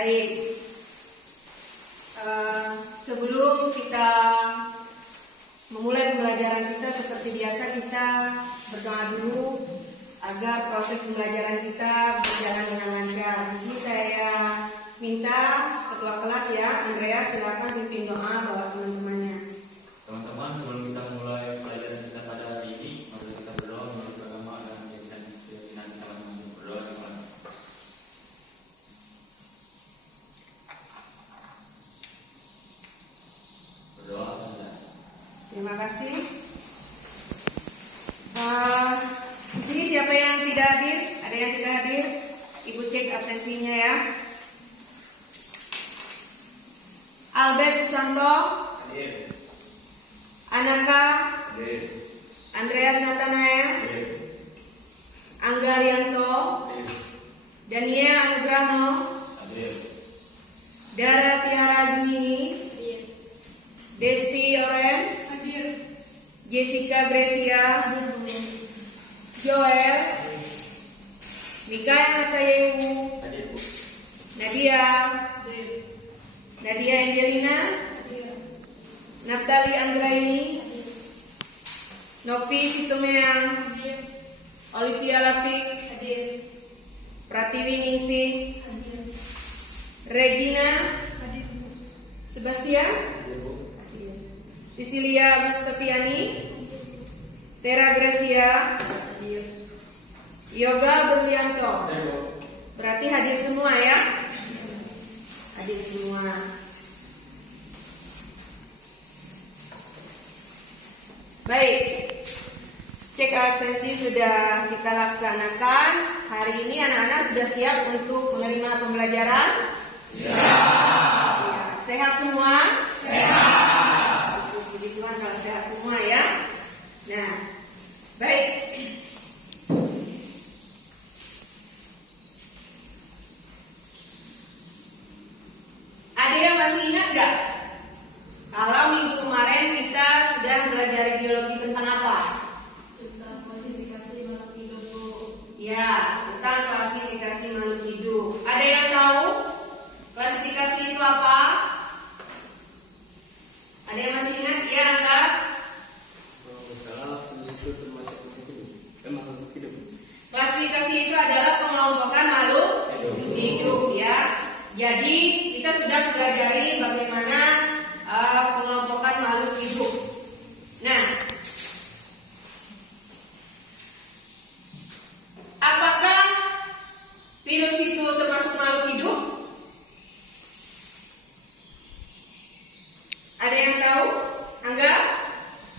Baik. Sebelum kita memulai pembelajaran kita, seperti biasa kita berdoa dulu agar proses pembelajaran kita berjalan dengan lancar. Di sini saya minta ketua kelas ya, Andrea, silakan pimpin doa bawa teman-temannya. Teman-teman, sebelum kita mulai pelajaran kita pada hari ini, mari kita berdoa menurut agama dan keyakinan kita masing-masing. Berdoa teman. Berdoa. Terima kasih. Di sini siapa yang tidak hadir? Ada yang tidak hadir? Ibu cek absensinya ya. Albert Susanto, Hadir. Anaka, Hadir. Andreas Nathanael, Hadir. Angga Rianto, Hadir. Daniel Anugrahno, Hadir. Dara Tiara Jumini, Desti Oren, Jessica Grecia, Joel, Mikael Natayewu, Hadir. Nadia, Nadia Angelina, Natali Anggraini, Novi Situmeang, Olivia Lapik, Pratiwi Ningsih, Regina, Sebastian, Sisilia Mustafiani, Tera Gracia, Yoga Berlianto. Berarti hadir semua ya? Hadir semua. Baik, cek absensi sudah kita laksanakan. Hari ini anak-anak sudah siap untuk menerima pembelajaran? Siap. Sehat semua? Sehat. Puji Tuhan kalau sehat semua ya. Nah, baik. Ada yang masih ingat nggak? Kalau minggu kemarin kita sudah belajar biologi tentang apa? Tentang klasifikasi makhluk hidup. Ya, tentang klasifikasi makhluk hidup. Ada yang tahu klasifikasi itu apa? Ada yang masih ingat? Ya, enggak? Klasifikasi itu adalah pengelompokan makhluk hidup ya. Jadi kita sudah pelajari bagaimana pengelompokan makhluk hidup. Nah, apakah virus itu termasuk makhluk hidup? Ada yang tahu? Angga?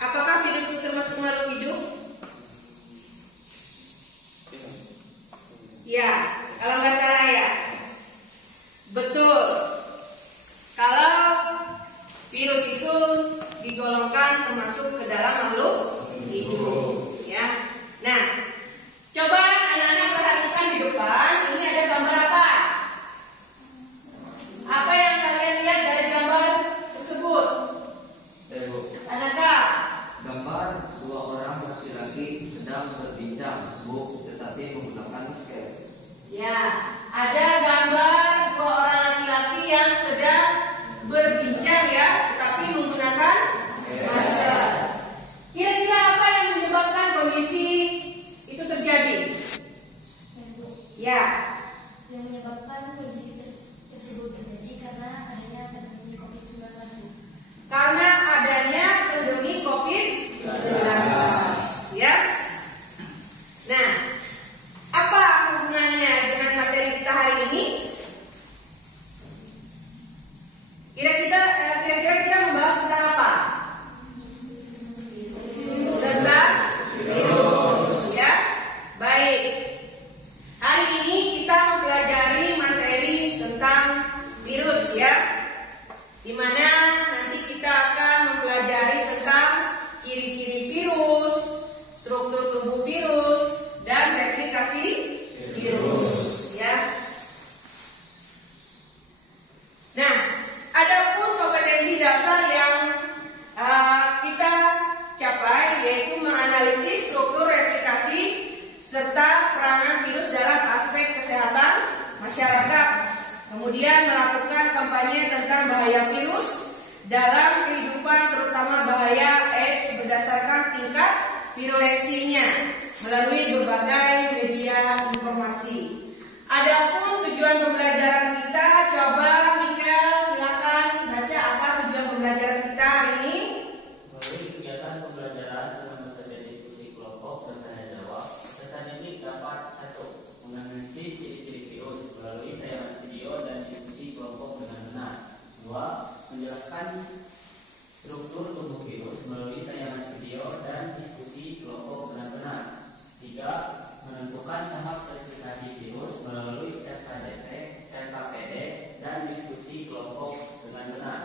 Apakah virus itu termasuk makhluk hidup? Ya, kalau nggak salah ya. Betul. Kalau virus itu digolongkan termasuk ke dalam makhluk hidup, ya. Nah, coba anak-anak perhatikan di depan. Ini ada gambar apa? Apa yang kalian lihat dari gambar tersebut? Anaka? Gambar dua orang laki-laki sedang berbincang, Bu, tetapi menggunakan masker. Ya, ada gambar dua orang laki-laki yang sedang berbincang ya, tetapi menggunakan masker. Kira-kira apa yang menyebabkan kondisi itu terjadi? Ya, Yang menyebabkan kondisi tersebut terjadi karena adanya pandemi COVID-19. karena adanya pandemi COVID-19. Ya. Nah, apa hubungannya dengan materi kita hari ini? Kira-kira kita membahas tentang apa? Tentang virus, ya. Baik. Hari ini kita mempelajari materi tentang virus, ya. Di mana nanti kita akan mempelajari tentang ciri-ciri virus, struktur tubuh virus, dan replikasi virus, ya. Nah, adapun kompetensi dasar yang kita capai yaitu menganalisis struktur replikasi serta peranan virus dalam aspek kesehatan masyarakat. Kemudian melakukan kampanye tentang bahaya virus dalam kehidupan, terutama bahaya AIDS berdasarkan tingkat virulensinya melalui berbagai media informasi. Adapun tujuan pembelajaran kita, coba Mikel silakan baca apa tujuan pembelajaran kita hari ini. Melalui kegiatan pembelajaran dengan metode diskusi kelompok dan tanya jawab, peserta didik dapat 1. Menganalisis ciri-ciri virus melalui tayangan video dan diskusi kelompok dengan benar. 2. Menjelaskan struktur tubuh virus melalui tayangan video dan diskusi kelompok dengan benar. 3. Menentukan tahap klasifikasi virus melalui FKDP, FKPD, dan diskusi kelompok dengan benar.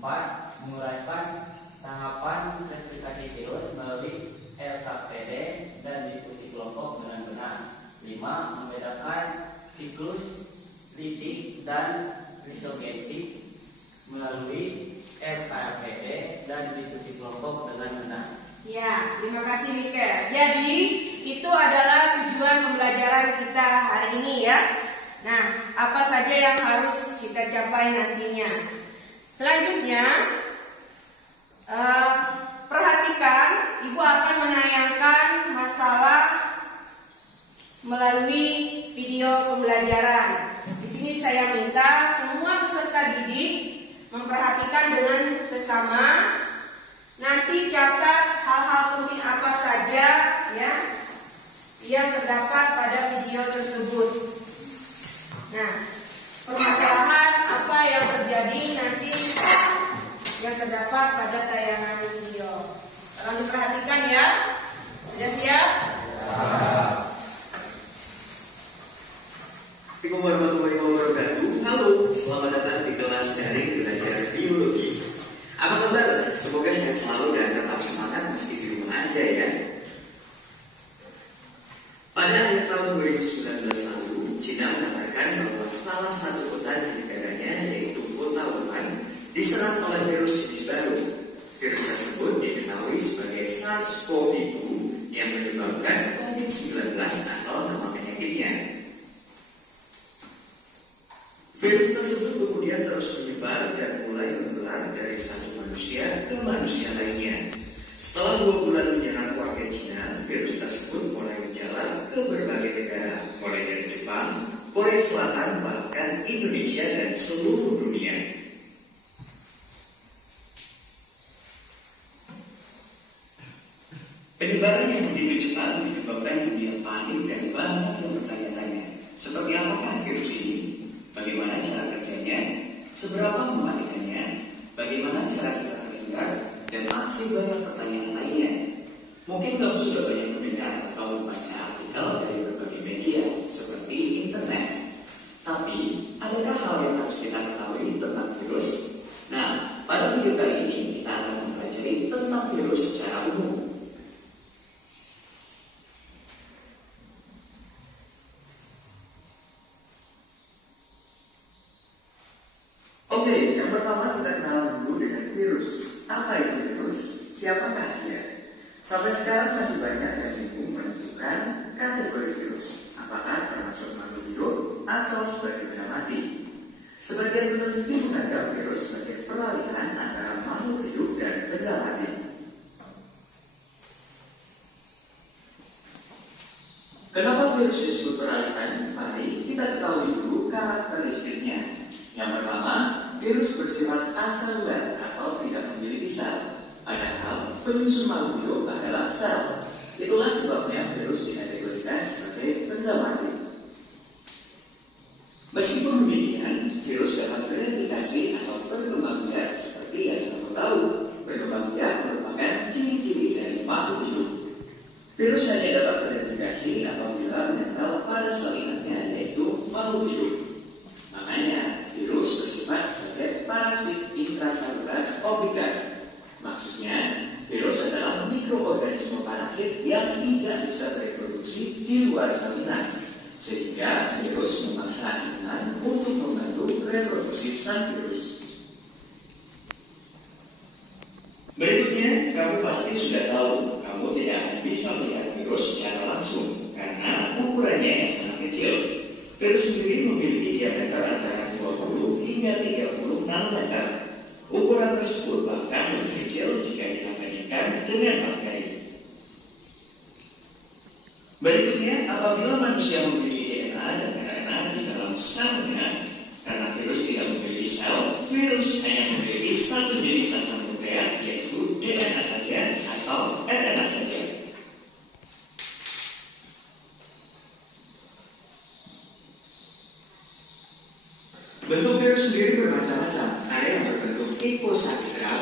4. Menguraikan tahapan klasifikasi virus melalui LKPD dan diskusi kelompok dengan benar. 5. Membedakan siklus litik dan lisogenetik melalui LKPD dan diskusi kelompok dengan benar. Ya, terima kasih Mikel. Jadi itu adalah tujuan pembelajaran kita hari ini ya. Nah, apa saja yang harus kita capai nantinya? Selanjutnya, perhatikan, Ibu akan menayangkan masalah melalui video pembelajaran. Di sini saya minta semua peserta didik memperhatikan dengan sesama. Nanti catat hal-hal penting apa saja ya yang terdapat pada video tersebut. Nah, permasalahan apa yang terjadi nanti yang terdapat pada tayangan video. Tolong diperhatikan ya. Sudah siap? Assalamualaikum warahmatullahi wabarakatuh. Halo, selamat datang di kelas daring belajar biologi. Apa kabar? Semoga sehat selalu dan tetap semangat meski di rumah aja ya. Pada akhir tahun 2019 lalu, Cina mengatakan bahwa salah satu kota di negaranya, yaitu kota Wuhan, diserang oleh virus jenis baru. Virus tersebut diketahui sebagai SARS-CoV-2 yang menyebabkan COVID-19 atau nama penyakitnya. Virus tersebut kemudian terus menyebar dan mulai menular dari satu manusia ke manusia lainnya. Setelah 2 bulan menyerang warga Cina, virus tersebut mulai menjalar ke berbagai negara, mulai dari Jepang, Korea Selatan, bahkan Indonesia dan seluruh dunia. Penyebaran yang begitu cepat menyebabkan dunia panik dan banyak yang bertanya-tanya, seperti apakah virus ini? Bagaimana cara kerjanya? Seberapa mematikannya? Bagaimana cara kita terhindar? Dan masih banyak pertanyaan lainnya. Mungkin kamu sudah banyak mendengar atau membaca artikel dari berbagai media seperti internet. Tapi, adakah hal yang harus kita ketahui tentang virus? Nah, pada video kali ini kita akan mempelajari tentang virus secara umum. Oke, yang pertama kita kenalan dulu dengan virus. Apa itu virus? Siapakah dia? Sampai sekarang masih banyak yang bingung menentukan kategori virus. Apakah termasuk makhluk hidup atau sebagai benda mati? Sebagian peneliti menganggap virus sebagai peralihan antara makhluk hidup dan benda mati. Kenapa virus disebut peralihan? Mari kita ketahui dulu karakteristiknya. Yang pertama, virus bersifat aseluler atau tidak memiliki sel. Padahal penyusun makhluk hidup adalah sel. Itulah sebabnya virus dikategorikan sebagai benda mati. Meskipun demikian, virus dapat bereplikasi atau berkembang biak seperti yang kamu tahu. Berkembang biak merupakan ciri-ciri dari makhluk hidup. Virus hanya dapat bereplikasi apabila menempel pada sel inangnya, yaitu makhluk hidup. Makanya, virus bersifat sebagai parasit intraselular obligat. Maksudnya, virus adalah mikroorganisme parasit yang tidak bisa bereproduksi di luar sel inang, sehingga virus memaksa inang untuk membantu reproduksi sang virus. Berikutnya, kamu pasti sudah tahu, kamu tidak akan bisa melihat virus secara langsung karena ukurannya yang sangat kecil. Virus sendiri memiliki diameter antara 20 hingga 30 nanometer. Ukuran tersebut bahkan lebih kecil jika dibandingkan dengan bakteri. Berikutnya, apabila manusia memiliki DNA dan RNA di dalam selnya, karena virus tidak memiliki sel, virus hanya memiliki satu jenis asam nukleat, yaitu DNA saja atau RNA saja. Bentuk virus sendiri bermacam-macam. Ada yang berbentuk icosahedral,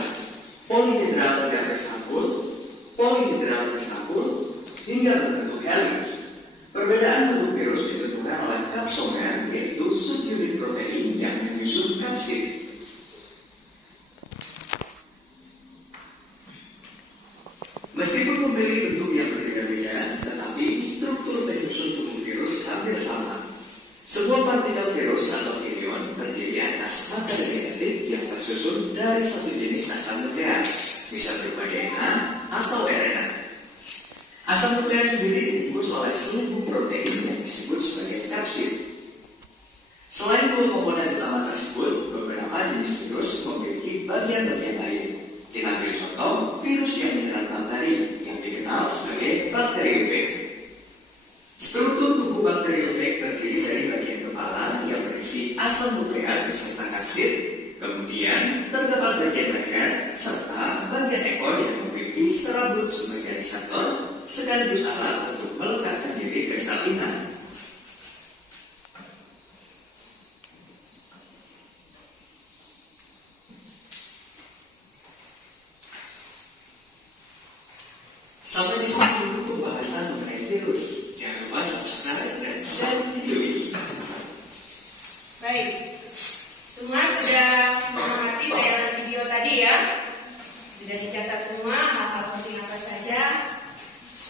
polihedral tidak bersambul, polihedral bersambul, hingga berbentuk helix. Perbedaan bentuk virus ditentukan oleh kapsulnya, yaitu subunit protein yang menyusun kapsid. Meskipun memiliki bentuk yang berbeda-beda, tetapi struktur penyusun tubuh virus hampir sama. Sebuah partikel virus atau virion terdiri atas materi genetik yang tersusun dari satu jenis asam nukleat, bisa berupa DNA atau RNA. Asam nukleat sendiri dibungkus oleh selubung protein yang disebut sebagai kapsid. Selain dua komponen utama tersebut, beberapa jenis virus memiliki bagian-bagian lain. Kita ambil contoh virus yang menyerang bakteri yang dikenal sebagai bakteriofag. Struktur tubuh bakteriofag terdiri dari bagian kepala yang berisi asam nukleat beserta kapsid, kemudian terdapat bagian leher serta bagian ekor yang memiliki serabut sebagai reseptor sekaligus alat untuk melekatkan diri ke sel inang. Sampai di sini dulu pembahasan mengenai virus. Jangan lupa subscribe dan share video ini. Baik, semua sudah mengamati tayangan video tadi ya. Sudah dicatat semua hal-hal penting apa saja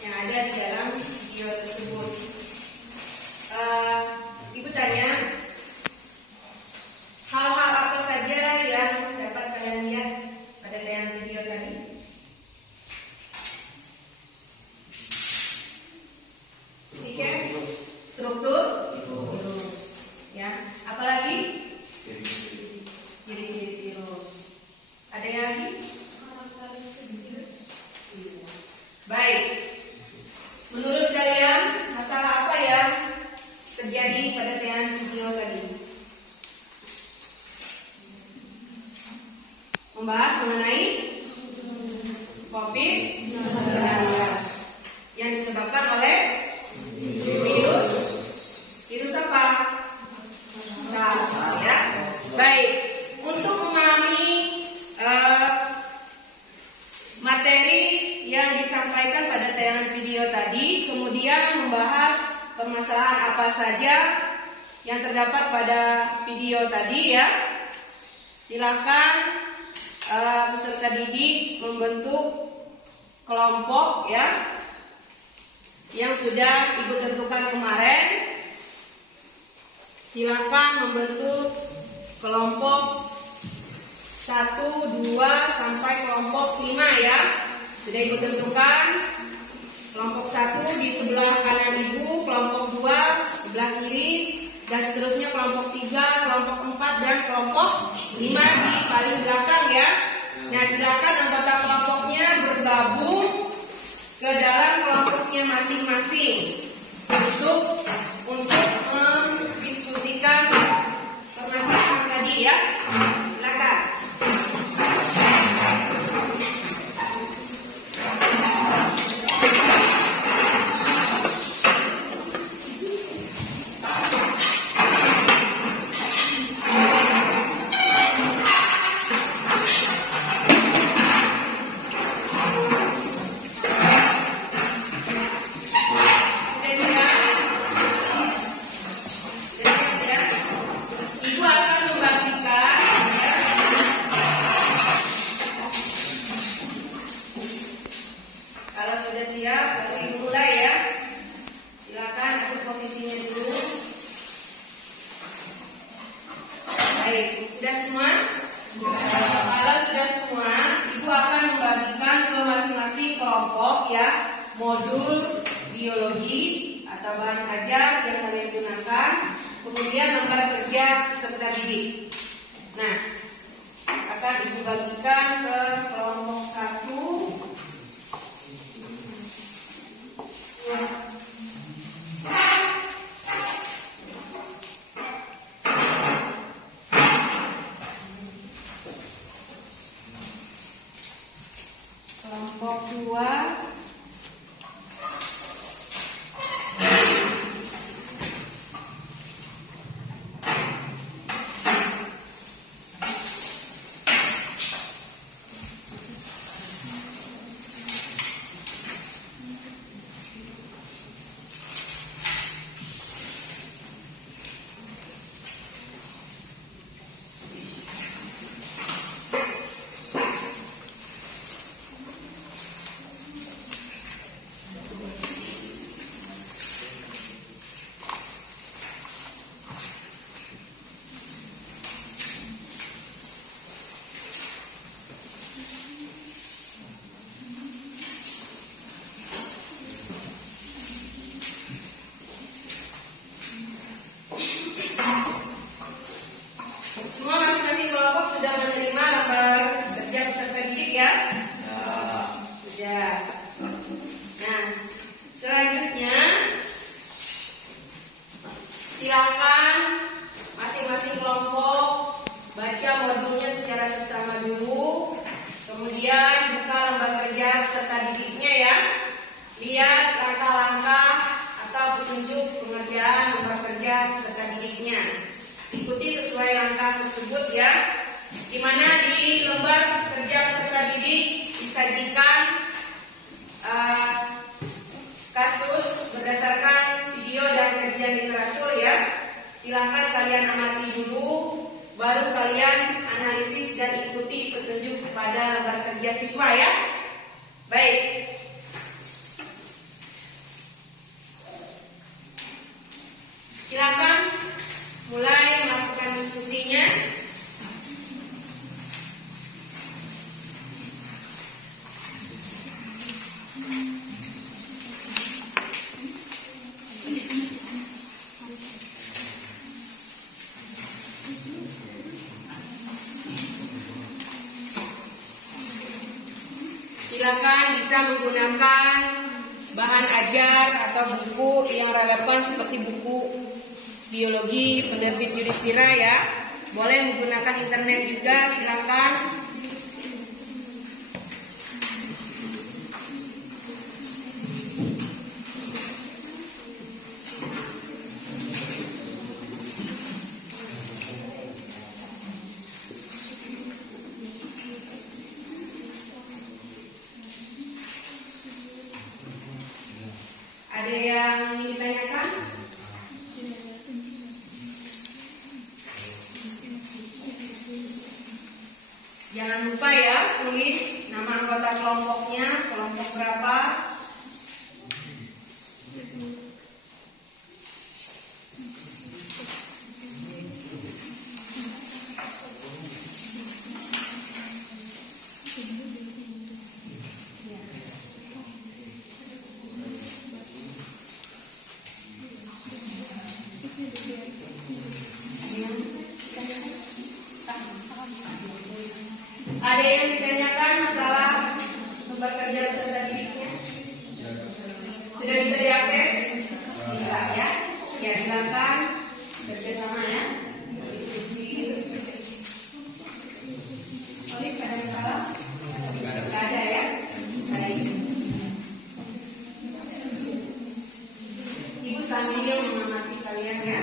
yang ada di dalam video tersebut. Ibu tanya, hal-hal apa saja yang dapat kalian lihat pada tayangan video tadi? Oke, struktur virus, ya. Apalagi ciri-ciri virus. Ada yang lagi? Baik. Menurut kalian masalah apa yang terjadi pada tayangan video tadi? Membahas mengenai COVID-19 yang disebabkan oleh virus. Virus apa? SARS, ya. Baik. Untuk memahami materi yang disampaikan pada tayangan video tadi, kemudian membahas permasalahan apa saja yang terdapat pada video tadi, ya. Silakan peserta didik membentuk kelompok, ya, yang sudah Ibu tentukan kemarin. Silakan membentuk kelompok 1, 2 sampai kelompok 5 ya. Sudah Ibu tentukan. Kelompok 1 di sebelah kanan Ibu, kelompok 2 sebelah kiri, dan seterusnya kelompok 3, kelompok 4 dan kelompok 5 di paling belakang ya. Nah, silakan anggota kelompoknya bergabung ke dalam kelompoknya masing-masing untuk mendiskusikan permasalahan tadi ya. Silakan. Modul biologi atau bahan ajar yang kalian gunakan kemudian lembar kerja peserta didik. Nah, akan Ibu bagikan ke kelompok 1. Kelompok 2. Semua masing-masing kelompok sudah menerima lembar kerja peserta didik ya? Sudah. Nah, selanjutnya silakan masing-masing kelompok baca modulnya secara seksama dulu. Kemudian buka lembar kerja peserta didiknya ya. Lihat langkah-langkah atau petunjuk pengerjaan lembar kerja peserta didiknya. Ikuti sesuai langkah tersebut ya. Di mana di lembar kerja peserta didik disajikan kasus berdasarkan video dan kajian literatur ya. Silahkan kalian amati dulu, baru kalian analisis dan ikuti petunjuk pada lembar kerja siswa ya. Baik. Silakan mulai melakukan diskusinya. Silakan bisa menggunakan bahan ajar atau buku yang relevan seperti buku biologi penerbit Yudhistira ya. Boleh menggunakan internet juga, silakan. Ada yang ingin ditanyakan? Jangan lupa ya, tulis nama anggota kelompoknya, kelompok berapa. Ada yang ditanyakan masalah lembar kerja peserta didiknya? Sudah bisa diakses? Bisa ya? Ya silakan bekerjasama ya. Diskusi. Oleh ada masalah? Tidak ada ya? Baik. Ibu sambil mengamati kalian ya.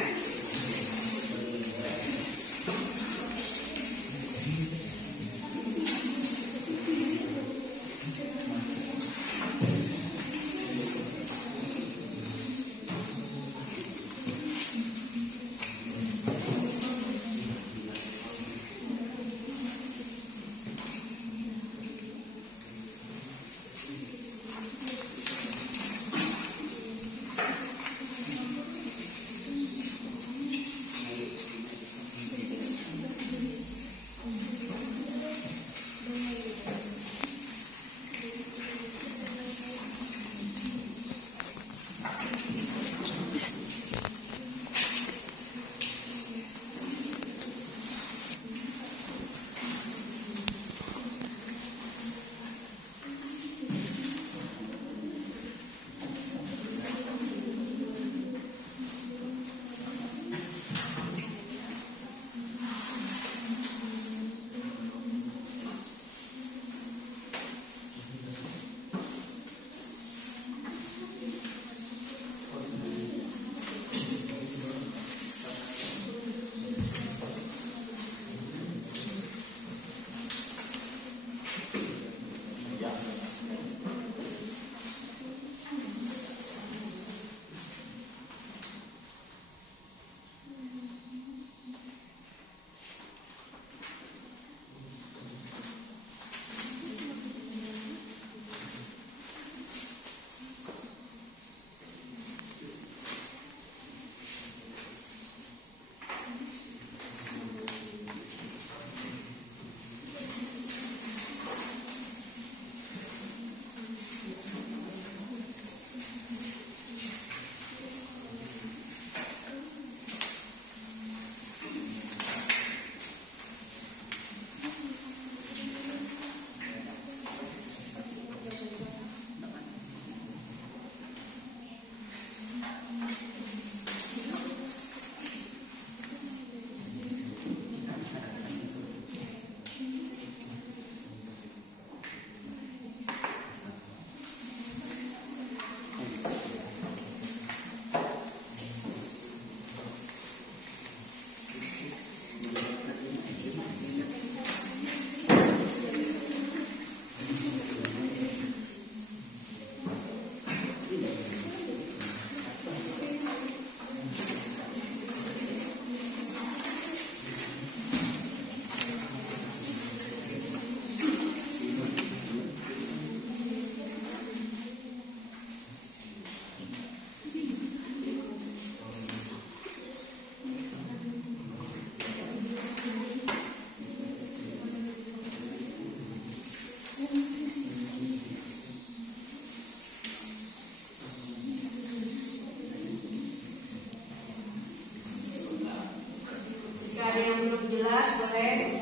Jika ada yang belum jelas boleh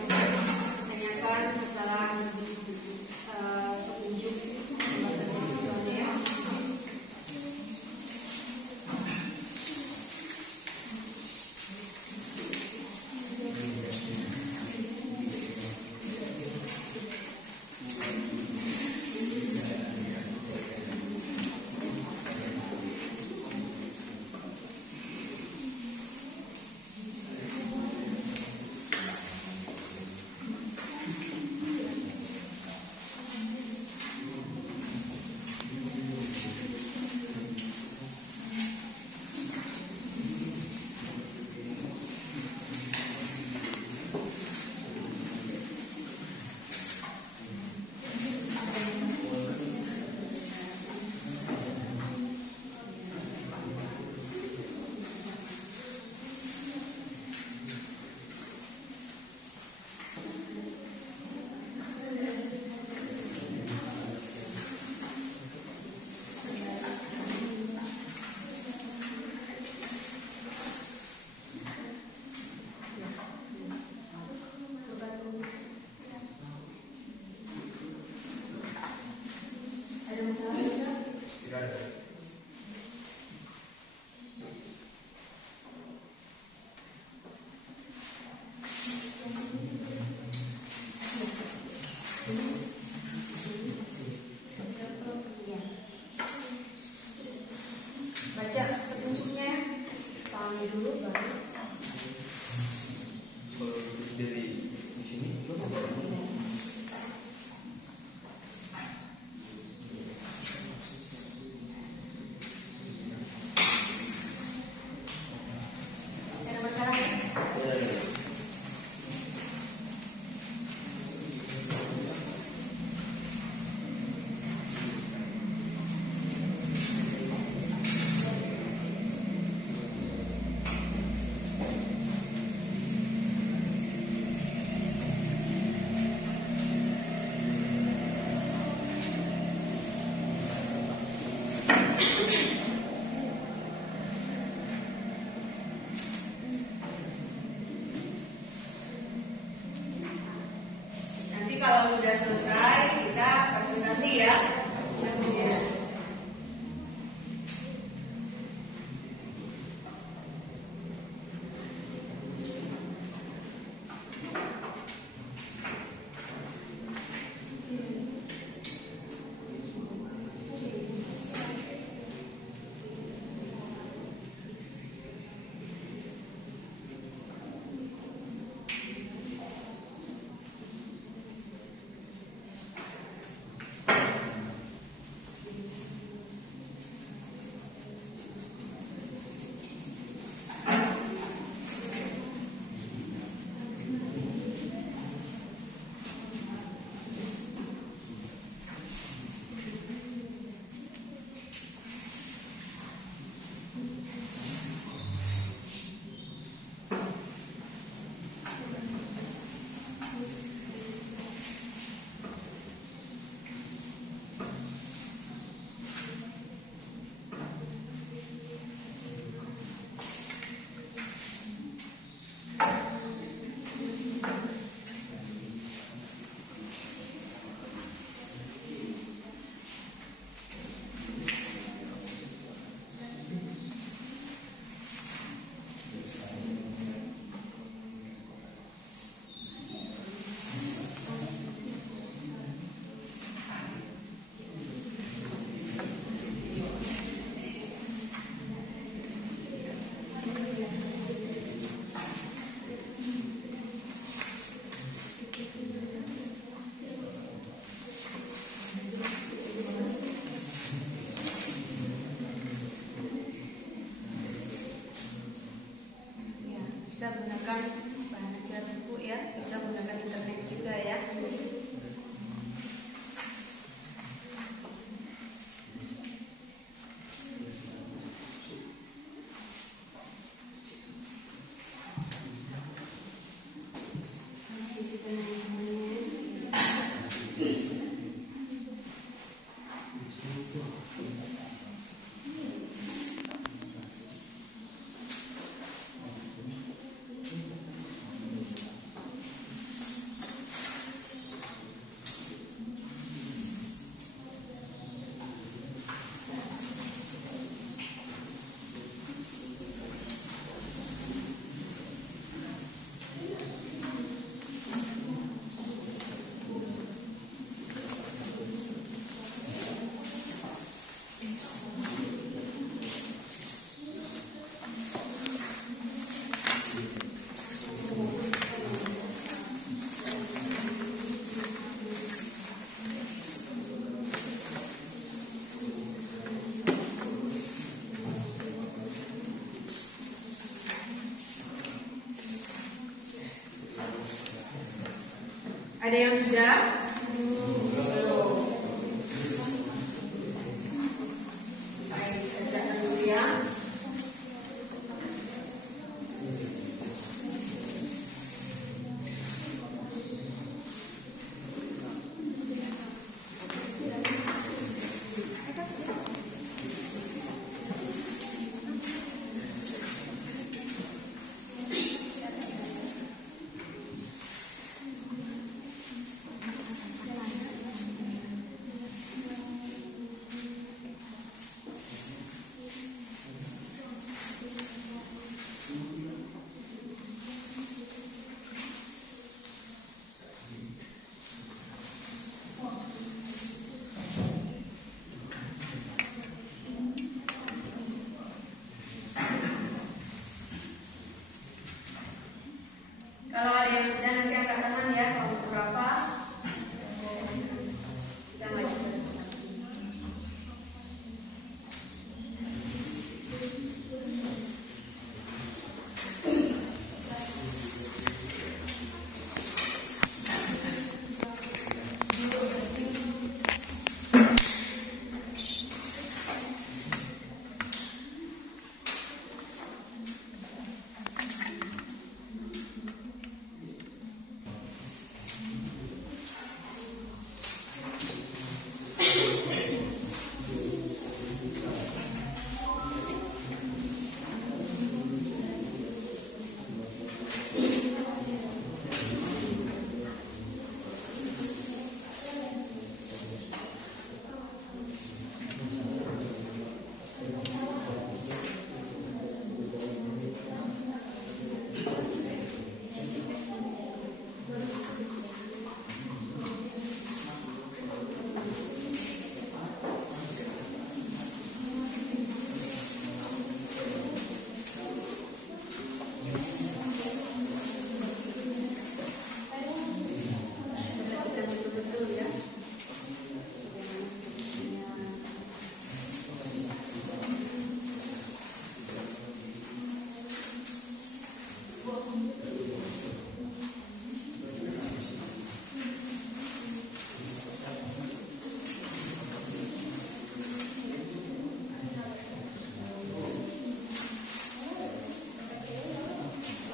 tanyakan secara petunjuk kepada mahasiswanya ya. Ada masalah juga? Tidak ada. Baca petunjuknya, pahami dulu baru. Kalau dari di sini itu apa? Ada masalah ya? Nanti kalau sudah selesai kita presentasi ya. Bisa menggunakan bahan ajar buku ya, bisa menggunakan internet juga ya. Ada yang sudah? Belum. Baik, kita dulu ya. Kalau ada yang sudah nanti angkat tangan ya, kalau berapa kita lanjutkan.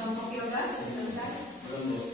Kelompok yoga selesai? Belum.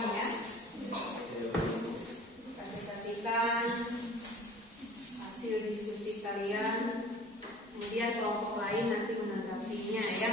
nih ya. Presentasikan hasil diskusi kalian, kemudian kelompok lain nanti menanggapinya ya.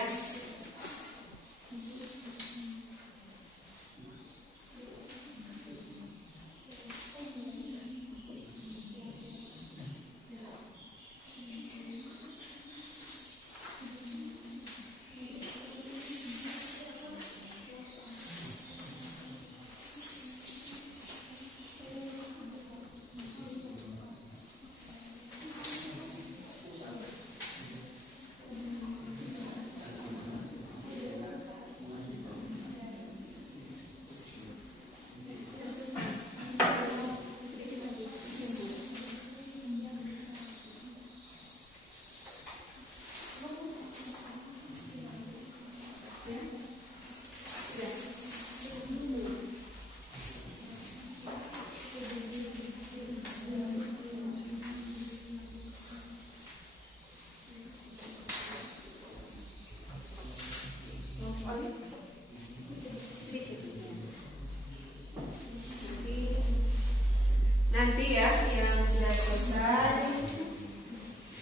Nanti ya yang sudah selesai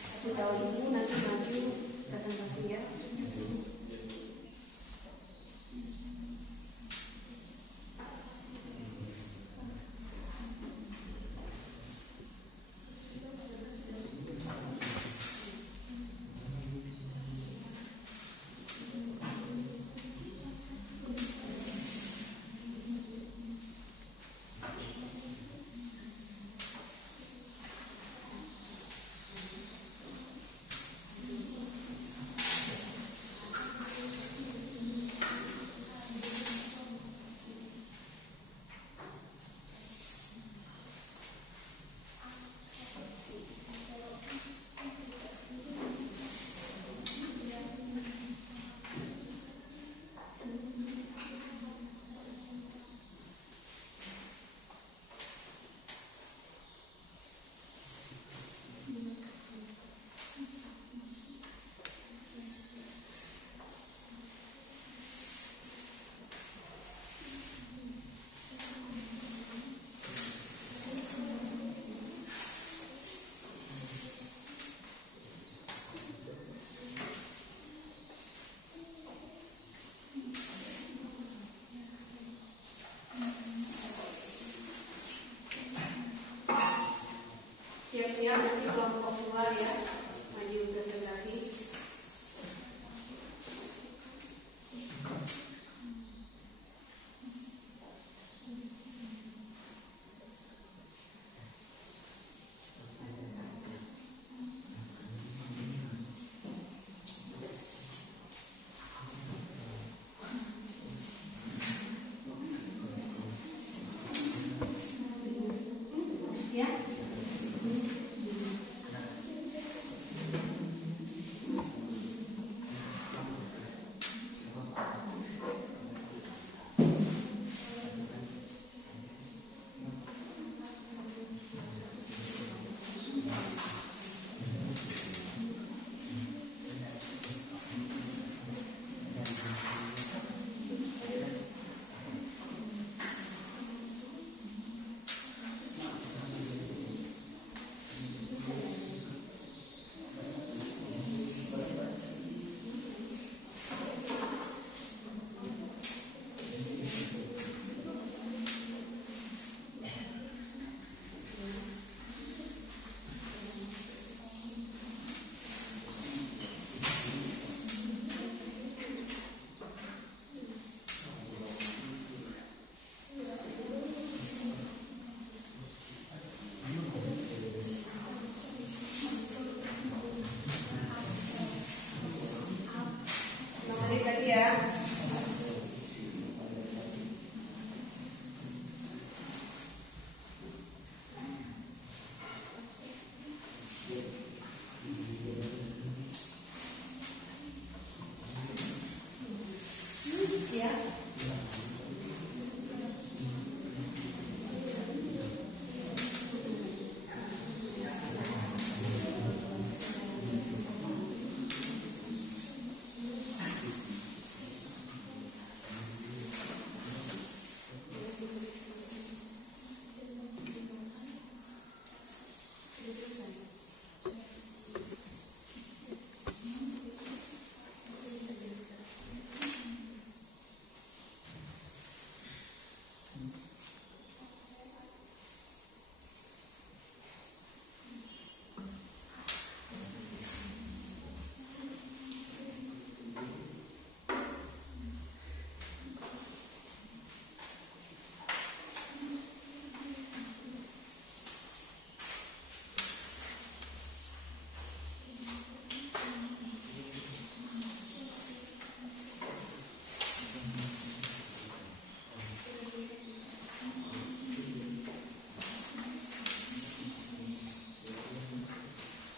kasih tahu ibu, nanti maju presentasinya. Siap-siap nanti kelompok keluar ya, maju presentasi. Ya.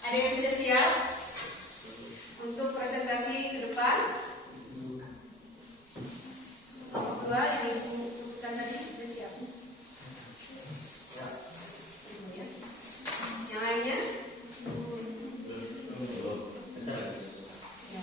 Ada yang sudah siap untuk presentasi ke depan? Kelompok 2 yang Ibu sebutkan tadi sudah siap? Ya. Yang lainnya? Ya.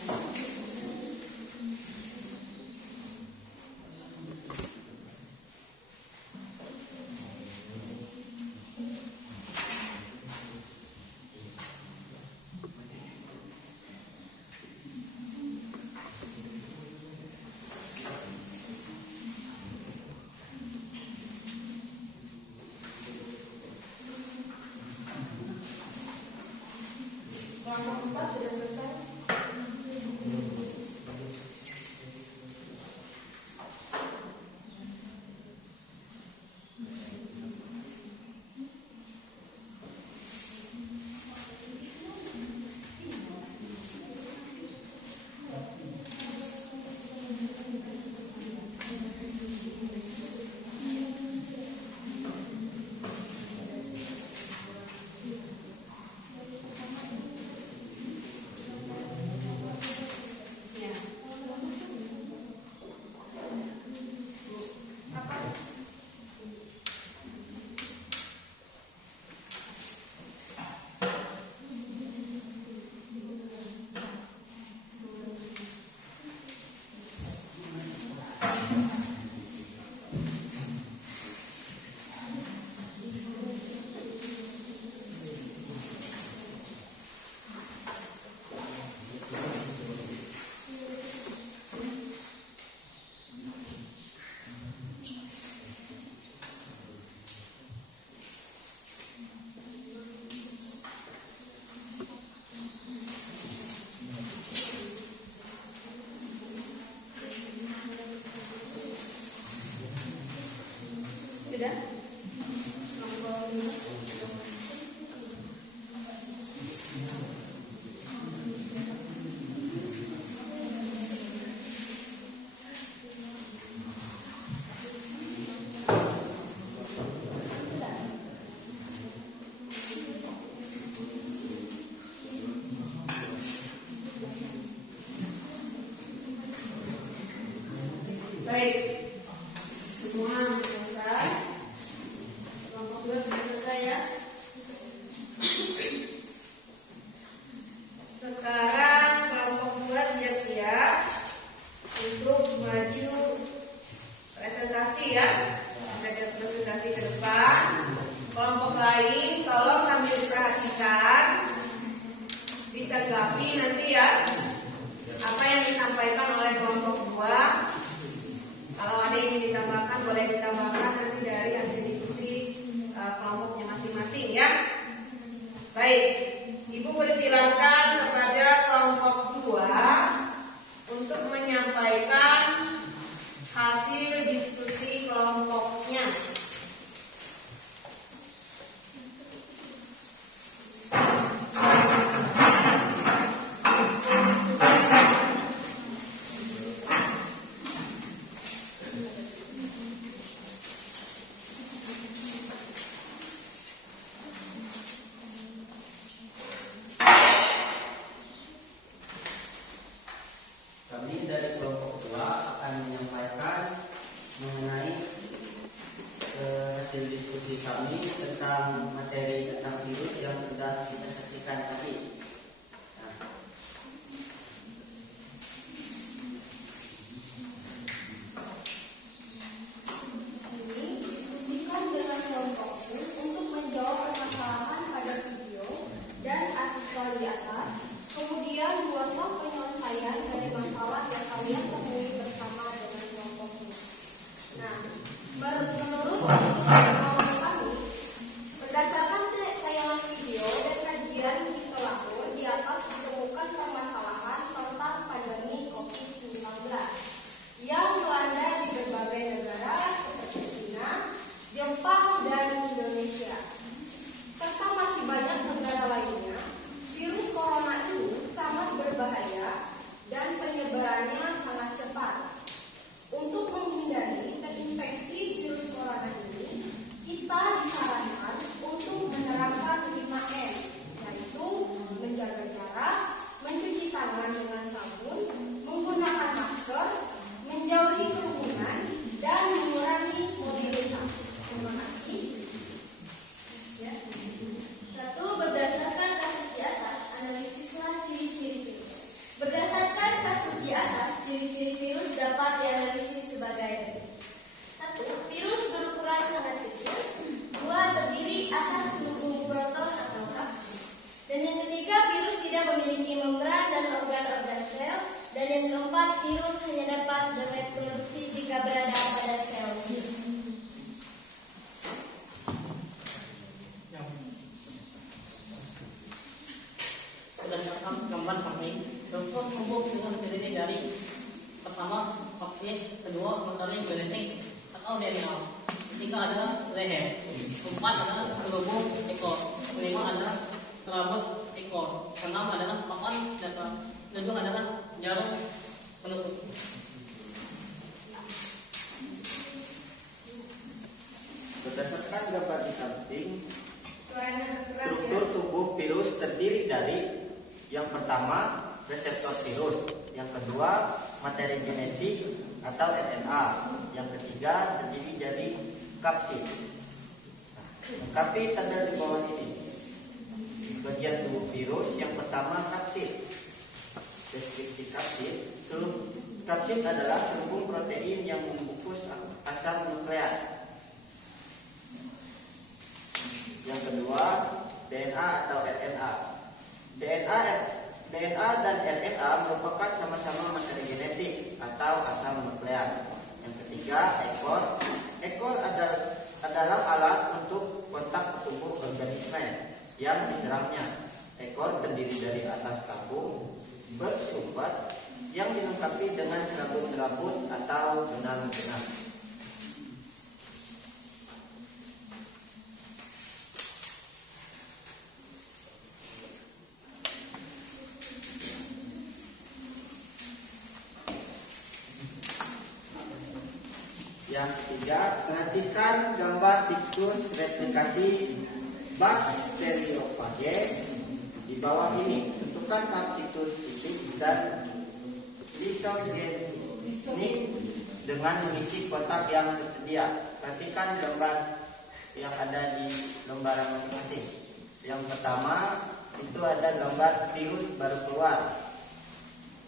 Kelompok 4 sudah selesai. Ya. Apa? Sudah? Kelompok 5. Baik, semua selesai. Kelompok 2 sudah selesai ya. Sekarang kelompok 2 siap-siap untuk maju presentasi ya. Ada presentasi ke depan. Kelompok lain tolong sambil diperhatikan, ditanggapi nanti ya apa yang disampaikan oleh kelompok 2. Kalau ada yang ditambahkan boleh ditambahkan nanti dari hasil diskusi kelompoknya masing-masing ya. Baik, Ibu persilakan kepada kelompok 2 untuk menyampaikan hasil diskusi kelompoknya. Kami dari kelompok 2 akan menyampaikan mengenai hasil diskusi kami tentang materi tentang virus yang sudah kita saksikan tadi. Nah, Ini diskusikan dengan kelompokku untuk menjawab permasalahan pada video dan artikel di atas. Kemudian buatlah penyelesaian dari masalah yang kalian temui bersama dengan kelompokku. Nah, menurut diskusi kelompok kami, berdasarkan tayangan video dan kajian literatur di atas ditemukan permasalahan tentang pandemi COVID-19 yang melanda di berbagai negara seperti China, Jepang, dan Indonesia, serta masih banyak negara lainnya. Virus corona ini sangat berbahaya dan penyebarannya sangat cepat. Untuk menghindari terinfeksi virus corona ini, Dan keempat, virus hanya dapat bereproduksi jika berada pada sel. Berdasarkan gambar vaksin, dokter tubuh virus terdiri dari pertama vaksin, kedua metode genetik atau DNA, ketiga adalah leher, keempat adalah gelembung ekor, kelima adalah serabut ekor, keenam adalah papan data, ketujuh adalah jarum penutup. Berdasarkan gambar di samping, Suaranya keras ya. struktur tubuh virus terdiri dari yang pertama reseptor virus, yang kedua materi genetik atau RNA, yang ketiga terdiri dari kapsid. Lengkapi tanda di bawah ini. Bagian tubuh virus yang pertama kapsid. Deskripsi kapsid. Kapsid adalah selubung protein yang membungkus asam nukleat. Yang kedua, DNA atau RNA. DNA dan RNA merupakan sama-sama materi genetik atau asam nukleat. Yang ketiga, ekor. Ekor adalah alat untuk kontak bertumbuh organisme yang diserangnya. Ekor terdiri dari atas tabung bersumbat yang dilengkapi dengan serabut-serabut atau benang-benang. Yang ketiga, perhatikan gambar siklus replikasi bakteriofage di bawah ini. Tentukan tahap siklus titik dan lisogenik dengan mengisi kotak yang tersedia. Perhatikan gambar yang ada di lembaran masing-masing. Yang pertama, itu ada gambar virus baru keluar.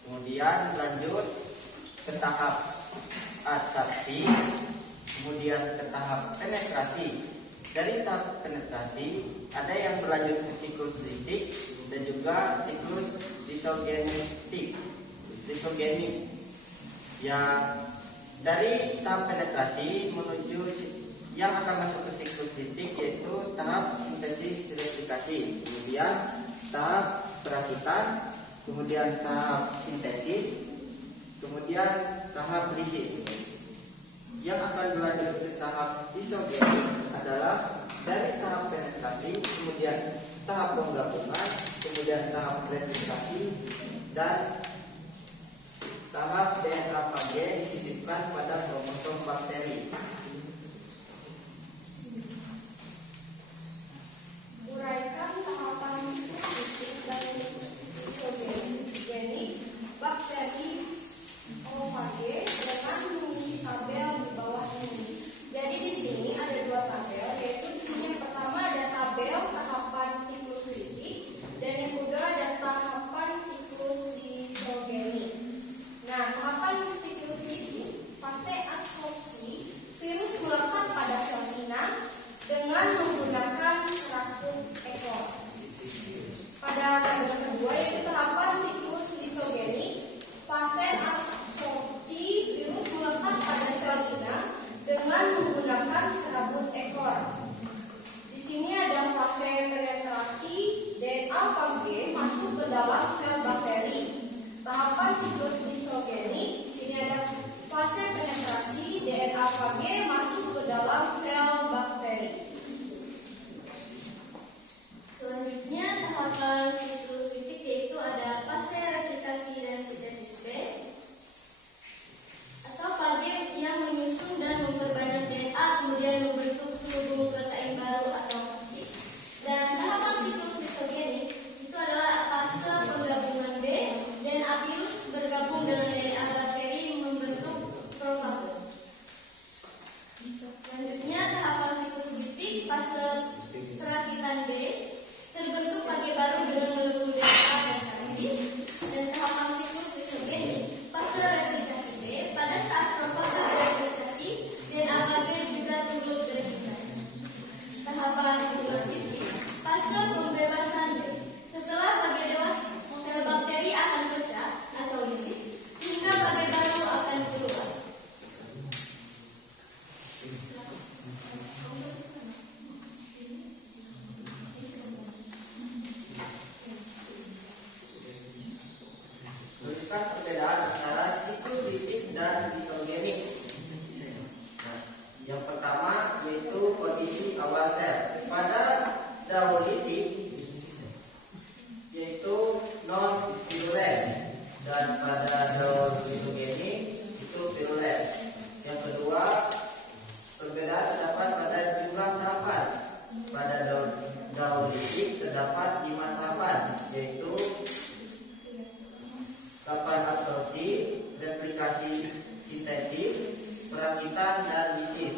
Kemudian lanjut ke tahap adaptasi, kemudian ke tahap penetrasi. Dari tahap penetrasi ada yang berlanjut ke siklus litik dan juga siklus lisogenik. Ya, dari tahap penetrasi menuju yang akan masuk ke siklus litik yaitu tahap sintesis replikasi, kemudian tahap perakitan, kemudian tahap sintesis, kemudian tahap lisis. Yang akan berlanjut ke tahap isogenik adalah dari tahap penetrasi, kemudian tahap penggabungan, kemudian tahap replikasi, dan tahap DNA phage disisipkan pada kromosom bakteri. Uraikan tahapan siklus dan isogenik bakteri phage dengan mengisi tabel di bawah ini. Jadi di sini ada dua tabel, yaitu di sini yang pertama ada tabel tahapan siklus litik dan yang kedua ada tahapan siklus isogenik. Nah, tahapan siklus litik fase absorpsi, virus melekat pada sel inang dengan menggunakan serabut ekor. Pada tabel kedua yaitu tahapan siklus isogenik, fase absorpsi, virus melekat pada sel inang dengan menggunakan serabut ekor. Di sini ada fase penetrasi, DNA phage masuk ke dalam sel bakteri. Tahapan siklus isogenik, di sini ada fase penetrasi, DNA phage masuk ke dalam sel bakteri. Selanjutnya tahapan siklus litik yaitu ada fase replikasi dan sintesis B atau phage yang menyusun dan memperbanyak DNA kemudian membentuk selubung protein baru atau vaksin. Dan tahapan siklus isogenik itu adalah fase penggabungan B, DNA virus bergabung dengan DNA bakteri membentuk profagun. Selanjutnya tahapan siklus litik fase perakitan B, terbentuk phage baru dengan melebur DNA dan vaksin. Dan tahapan siklus isogenik fase replikasi B, pada saat profagun replikasi DNA phage juga turut bereplikasi. Tahapan siklus litik fase pembebasan B, setelah phage dewasa sel bakteri akan pecah atau lisis Tuliskan perbedaan antara siklus litik dan lisogenik. Nah, yang pertama yaitu kondisi awal sel. Pada daolitik yaitu non virulen, dan pada daolisogenik itu virulen. Yang kedua, perbedaan terdapat pada jumlah tahapan. Pada daolitik terdapat 5 tahapan, yaitu tahapan absorpsi, replikasi, sintesis, perakitan, dan lisis.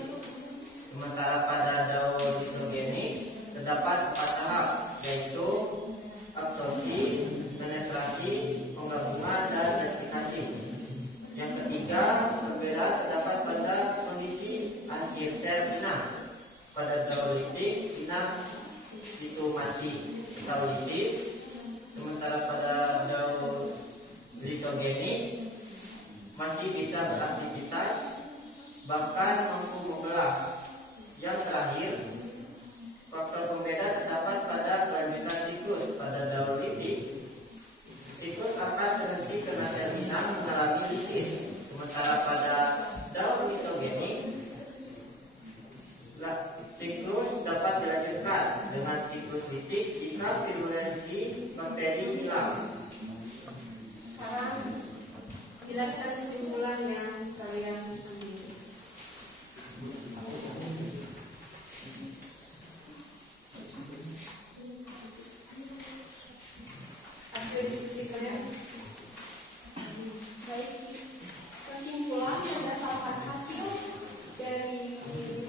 Sementara pada daolisogenik terdapat 4 tahap, yaitu absorpsi, penetrasi, penggabungan, dan replikasi. Yang ketiga, perbedaan terdapat pada kondisi akhir sel inang. Pada daolitik inang itu mati atau lisis, sementara pada daolisogenik masih bisa beraktivitas, bahkan mampu membelah. Yang terakhir, faktor pembeda terdapat pada kelanjutan siklus. Pada daolitik, siklus akan berhenti karena sel inang mengalami lisis. Sementara pada daolisogenik, siklus dapat dilanjutkan dengan siklus litik jika virulensi bakteri hilang. Sekarang jelaskan kesimpulan yang kalian ambil. Hasil diskusi kalian. Baik, kesimpulan berdasarkan hasil dari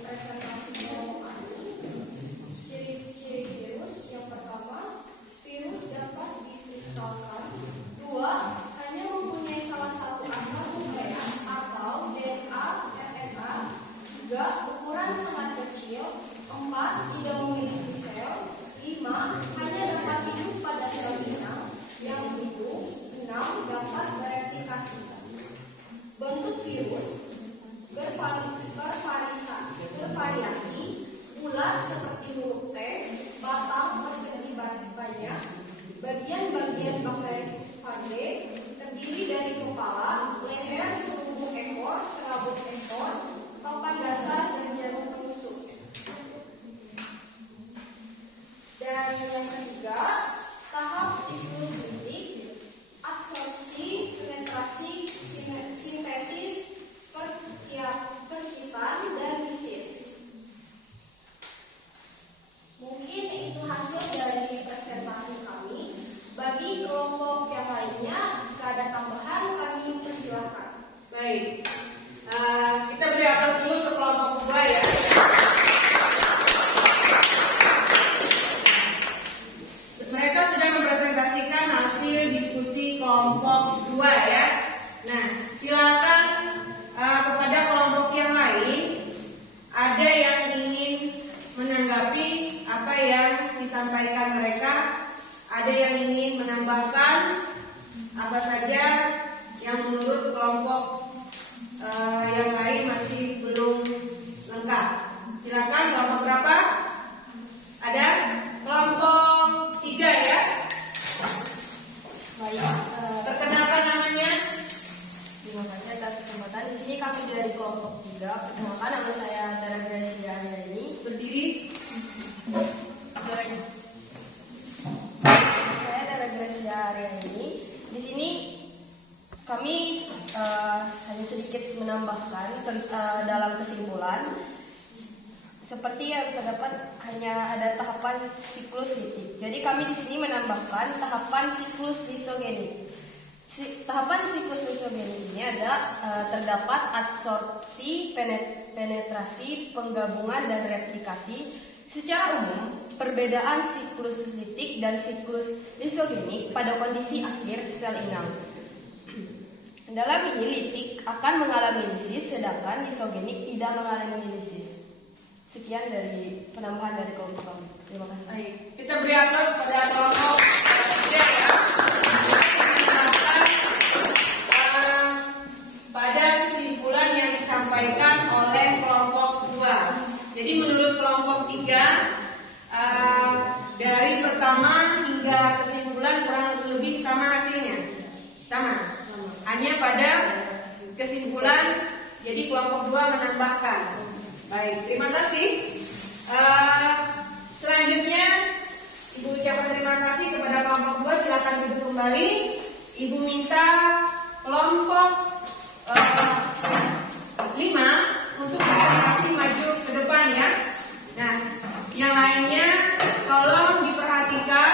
presentasi kelompok ini. Ciri-ciri virus yang pertama, virus dapat dikristalkan. 2. Hanya mempunyai salah satu asal nukleat atau DNA, RNA. 3. Ukuran sangat kecil. 4. Tidak memiliki sel. 5. Hanya dapat hidup pada sel inang yang hidup. 6. Dapat bereplikasi. Bentuk virus bervariasi, bulat seperti huruf T, batang persegi banyak, bagian-bagian bakteri terdiri dari kepala, leher, serabut ekor, papan dasar, dan jarum penusuk. Dan yang ketiga, tahap siklus litik, absorpsi, penetrasi, sintesis, percikan, dan lisis. Mungkin itu hasil dari presentasi kami. Bagi kelompok yang lainnya, jika ada tambahan, kami persilahkan. Baik, kita beri aplaus dulu untuk kelompok 2 ya. Mereka sudah mempresentasikan hasil diskusi kelompok 2 ya. Nah, silakan kepada kelompok yang lain, ada yang ingin menanggapi apa yang disampaikan mereka, ada yang ingin menambahkan apa saja yang menurut kelompok yang lain masih belum lengkap. Silakan, kelompok berapa? Ada? Kelompok 3 ya. Baik, Perkenalkan namanya. terima kasih atas kesempatan. Di sini kami dari kelompok 3. Perkenalkan, nama saya Dara Gracia ini. Berdiri. Saya Dara Gracia ini. Di sini kami hanya sedikit menambahkan dalam kesimpulan. Seperti yang terdapat hanya ada tahapan siklus litik. Jadi kami di sini menambahkan tahapan siklus lisogenik. Tahapan siklus lisogenik ini ada terdapat absorpsi, penetrasi, penggabungan, dan replikasi. Secara umum, perbedaan siklus litik dan siklus lisogenik pada kondisi akhir sel inang. Dalam ini litik akan mengalami lisis, sedangkan lisogenik tidak mengalami lisis. Sekian dari penambahan dari kelompok kami. Terima kasih. Baik, kita beri aplaus pada kelompok 3 ya. Pada kesimpulan yang disampaikan oleh kelompok pertama hingga kesimpulan kurang lebih sama hasilnya. Sama. Hanya pada kesimpulan jadi kelompok 2 menambahkan. Baik, terima kasih. Selanjutnya Ibu ucapkan terima kasih kepada kelompok 2. Silakan duduk kembali. Ibu minta kelompok 5 untuk presentasi maju ke depan ya. Nah, yang lainnya tolong diperhatikan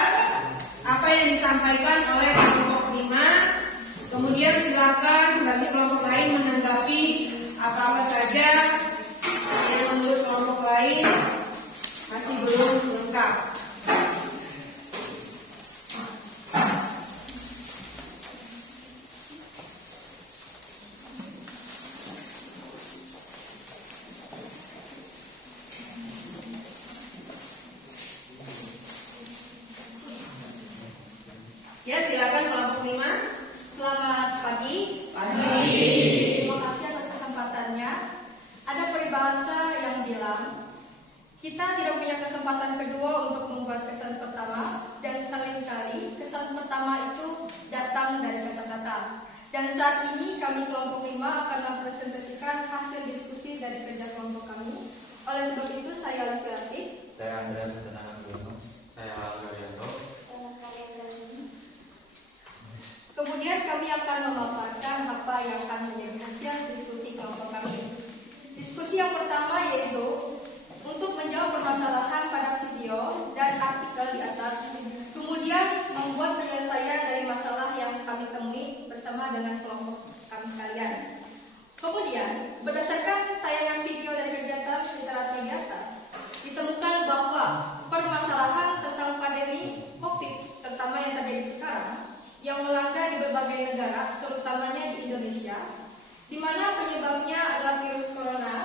apa yang disampaikan oleh kelompok 5. Kemudian silakan bagi kelompok lain menanggapi apa-apa saja yang menurut kelompok lain masih belum lengkap. Ya, silakan kelompok 5. Selamat pagi. Terima kasih atas kesempatannya. Ada peribahasa yang bilang, kita tidak punya kesempatan kedua untuk membuat kesan pertama, dan seringkali kesan pertama itu datang dari kata-kata. Dan saat ini kami kelompok 5 akan mempresentasikan hasil diskusi dari kerja kelompok kami. Oleh sebab itu saya laki-laki. Saya Andreas Tenangan Gunung. Saya Algarianto. Kemudian kami akan memaparkan apa yang akan menjadi hasil diskusi kelompok kami. Diskusi yang pertama yaitu untuk menjawab permasalahan pada video dan artikel di atas, kemudian membuat penyelesaian dari masalah yang kami temui bersama dengan kelompok kami sekalian. Kemudian, berdasarkan tayangan video dan kegiatan literatur di atas, ditemukan bahwa permasalahan tentang pandemi COVID, terutama yang terjadi sekarang, yang melanda di berbagai negara, terutamanya di Indonesia, di mana penyebabnya adalah virus corona.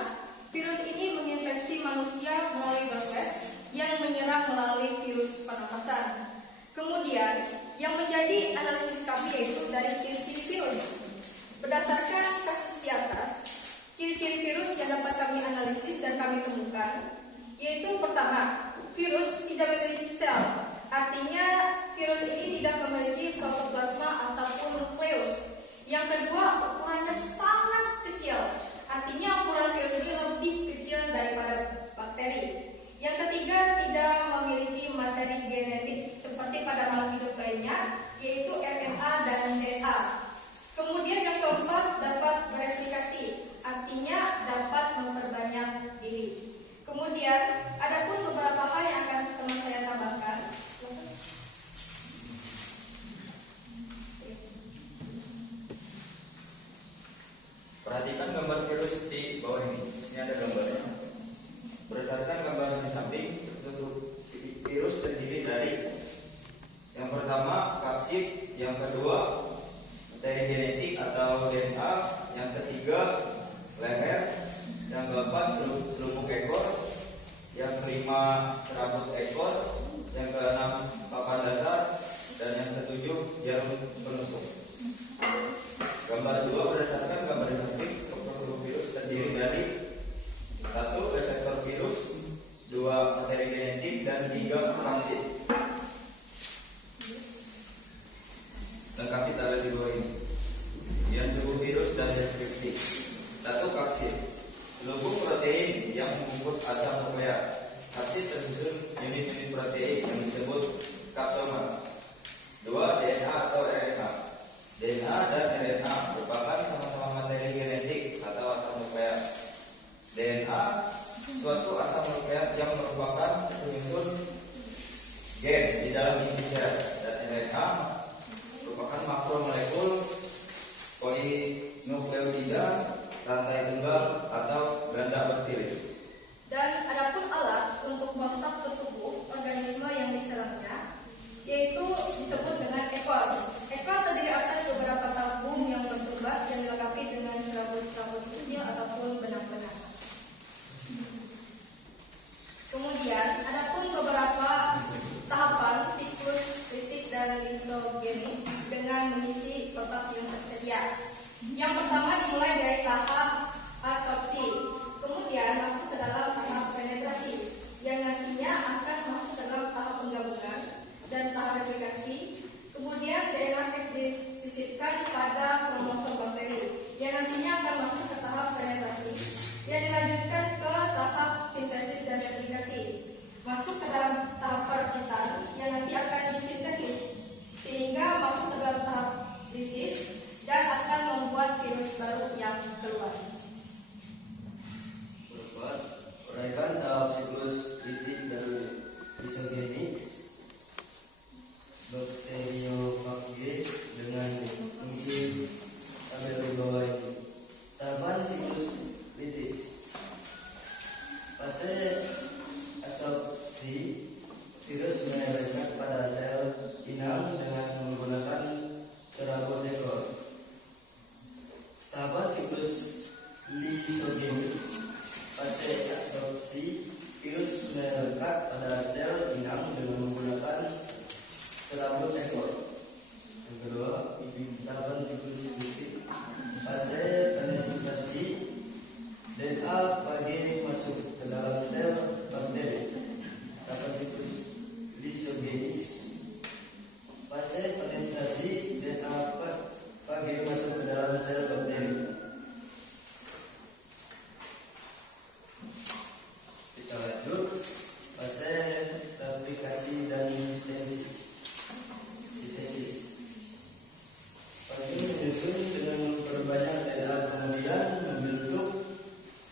Virus ini menginfeksi manusia melalui droplet yang menyerang melalui virus pernapasan. Kemudian, yang menjadi analisis kami yaitu dari ciri-ciri virus. Berdasarkan kasus di atas, ciri-ciri virus yang dapat kami analisis dan kami temukan, yaitu pertama, virus tidak memiliki sel. Artinya virus ini tidak memiliki protoplasma ataupun nukleus. Yang kedua, ukurannya sangat kecil. Artinya ukuran virus ini lebih kecil daripada bakteri. Yang ketiga, tidak memiliki materi genetik seperti pada makhluk hidup lainnya, yaitu RNA dan DNA. Kemudian yang keempat, dapat bereplikasi. Artinya dapat memperbanyak diri. Kemudian, ada pun beberapa hal yang akan teman saya tambahkan. Perhatikan gambar virus di bawah ini. Ini ada gambarnya. Berdasarkan gambar di samping, virus terdiri dari yang pertama kapsid, yang kedua materi genetik atau DNA, yang ketiga leher, yang keempat selupuk ekor, yang kelima serabut ekor, yang keenam papan dasar, dan yang ketujuh jarum penusuk. Gambar 2 berdasarkan gambar di samping, struktur virus terdiri dari 1 reseptor virus, 2 materi genetik, dan 3 kapsid. Lengkapi tabel di bawah ini. Kemudian tubuh virus dan deskripsi. 1 kapsid, selubung protein yang membungkus asam nukleat. Kapsid tersusun unit-unit protein yang disebut kapsomer. 2 DNA atau RNA. DNA dan RNA merupakan sama-sama materi genetik atau asam nukleat. DNA suatu asam nukleat yang merupakan penyusun gen di dalam inti sel, dan RNA merupakan makromolekul polinukleotida rantai tunggal atau ganda bakteri. Dan adapun alat untuk kontak ke tubuh organisme yang diserangnya, yaitu disebut dengan ekor. Ekor terdiri atas beberapa tabung yang bersumbat yang dilengkapi dengan serabut-serabut kecil ataupun benang-benang. Kemudian, adapun beberapa tahapan siklus kritik dan lisogenik dengan mengisi kotak yang tersedia. Yang pertama dimulai dari tahap adsorpsi. Kemudian Fase absorpsi, virus menempel pada sel inang dengan menggunakan serabut ekor. Tahapan siklus lysogenis. Fase absorpsi, virus melekat pada sel inang dengan menggunakan serabut ekor. Yang kedua, tahapan siklus litik. Fase penetrasi, DNA bagian masuk ke dalam sel bakteri. Tahapan siklus lysogenis. Fase penetrasi, DNA bagian masuk ke dalam sel bakteri. Kita lanjut fase replikasi dan sintesis. Fase menyusun dengan memperbanyak DNA kemudian membentuk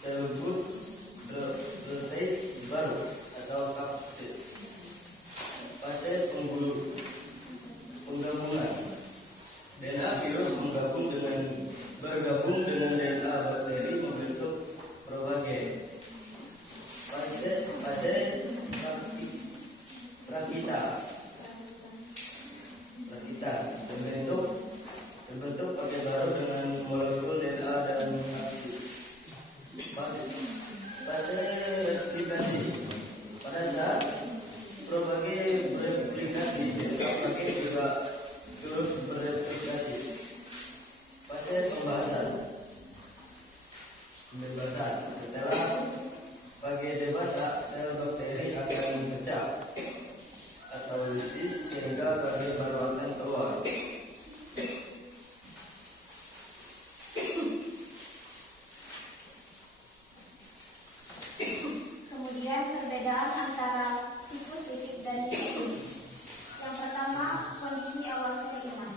sel protein baru atau kapsid. Fase penggabungan. DNA virus bergabung dengan DNA bakteri membentuk prophage. Fase prakita terbentuk pakai baru dengan molekul DNA dan aktif. Fase replikasi. Pada saat prophage bereplikasi, DNA bakteri juga turut bereplikasi. Fase pembebasan. Setelah bagian dewasa, sel bakteri akan pecah atau lisis sehingga bagian baru akan keluar. Kemudian perbedaan antara siklus litik dan lysogenis. Yang pertama, kondisi awal sel inang.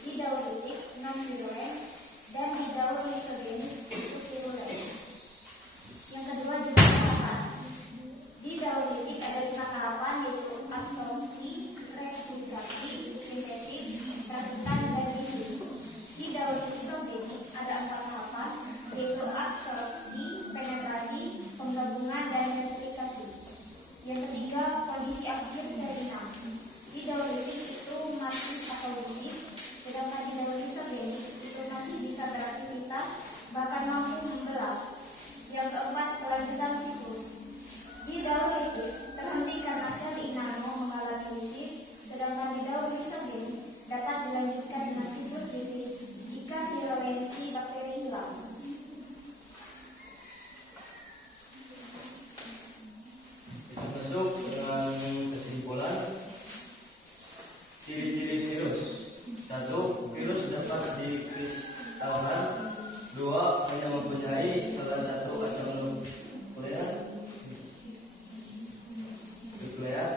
Di daur litik non-virulen dan di daur lysogenis virulen. Yang kedua juga tahapan. Di daur litik ada 5 tahapan, yaitu absorpsi, replikasi, sintesis, perakitan, dan lisis. Di daur lysogenis ada 4 tahapan, yaitu absorpsi, penetrasi, penggabungan, dan replikasi. Yang ketiga, kondisi akhir sel inang. Di daur litik itu mati atau lisis, sedangkan di daur lysogenis itu masih bisa beraktivitas, bahkan mampu membelah. Yang keempat, kelanjutan siklus. Di daur litik terhenti karena sel inang mengalami lisis, sedangkan di daur lysogenis dapat dilanjutkan dengan siklus litik jika virulensi bakteri hilang. Kita masuk dengan kesimpulan. Ciri-ciri virus. 1. Virus dapat dikristalkan. 2. Hanya mempunyai salah satu asal nukleat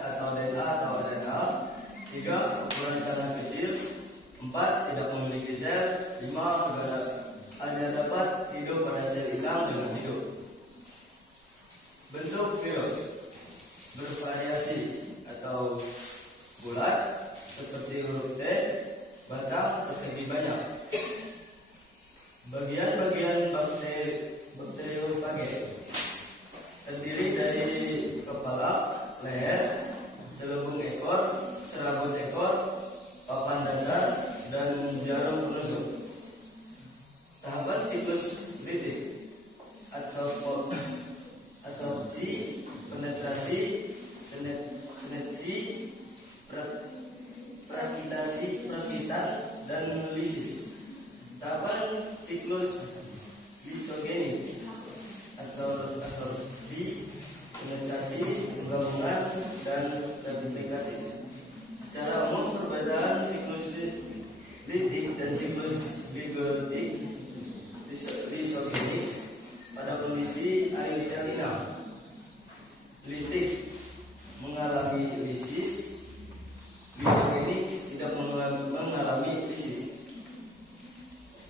atau DNA atau RNA. 3. Ukuran sangat kecil. 4. Tidak memiliki sel. 5. Hanya dapat hidup pada sel inang dengan hidup. Bentuk virus bervariasi atau bulat seperti huruf T, batang persegi banyak. Bagian-bagian bakteriofage terdiri dari kepala, leher, selubung ekor, serabut ekor, papan dasar, dan jarum penusuk. Tahapan siklus litik. Absorpsi, penetrasi, sintesis, perakitan, dan lisis. Tahapan siklus lysogenis. Absorpsi, penetrasi, penggabungan, dan replikasi. Secara umum perbedaan siklus litik dan siklus lysogenis pada kondisi air sel inang. Litik mengalami lisis, lysogenis tidak mengalami lisis.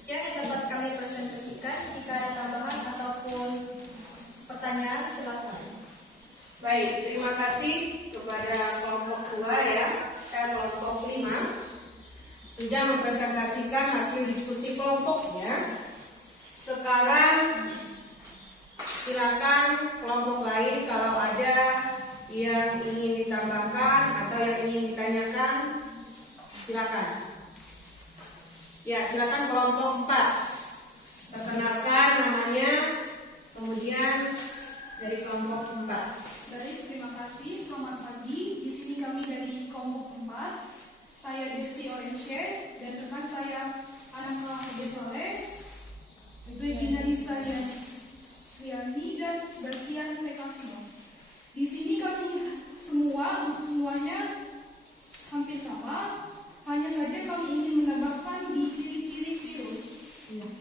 Yang dapat kami presentasikan. Jika ada tambahan ataupun pertanyaan, silakan. Baik, terima kasih kepada kelompok 2 ya, kelompok 5 sudah mempresentasikan hasil diskusi kelompoknya. Sekarang silakan kelompok lain kalau ada yang ingin ditambahkan atau yang ingin ditanyakan, silakan. Ya, silakan kelompok 4. Perkenalkan namanya, kemudian dari kelompok 4. Baik, terima kasih. Selamat pagi. Di sini kami dari kelompok 4. Saya Desti Orenche dan rekan saya Anaka Soleh, itu Gina Nisa Riani dan Sebastian Pekasino. Di sini kami semuanya hampir sama, hanya saja kami ingin menambahkan di ciri-ciri virus.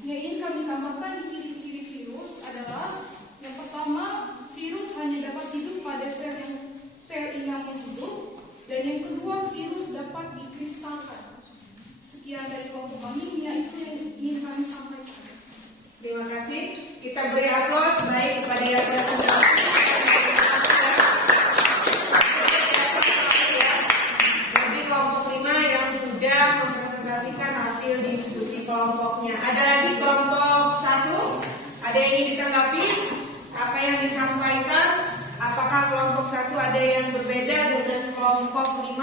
Yang ingin kami tambahkan di ciri-ciri virus adalah yang pertama, virus hanya dapat hidup pada sel inang yang hidup, dan yang kedua, virus dapat dikristalkan. Sekian dari kelompok kami, itu yang ingin kami sampaikan. Terima kasih. Kita beri aplaus baik kepada yang presentasi. Jadi kelompok 5 yang sudah mempresentasikan hasil diskusi kelompoknya. Ada lagi kelompok 1. Ada yang ingin ditanggapi apa yang disampaikan? Apakah kelompok 1 ada yang berbeda dengan kelompok 5?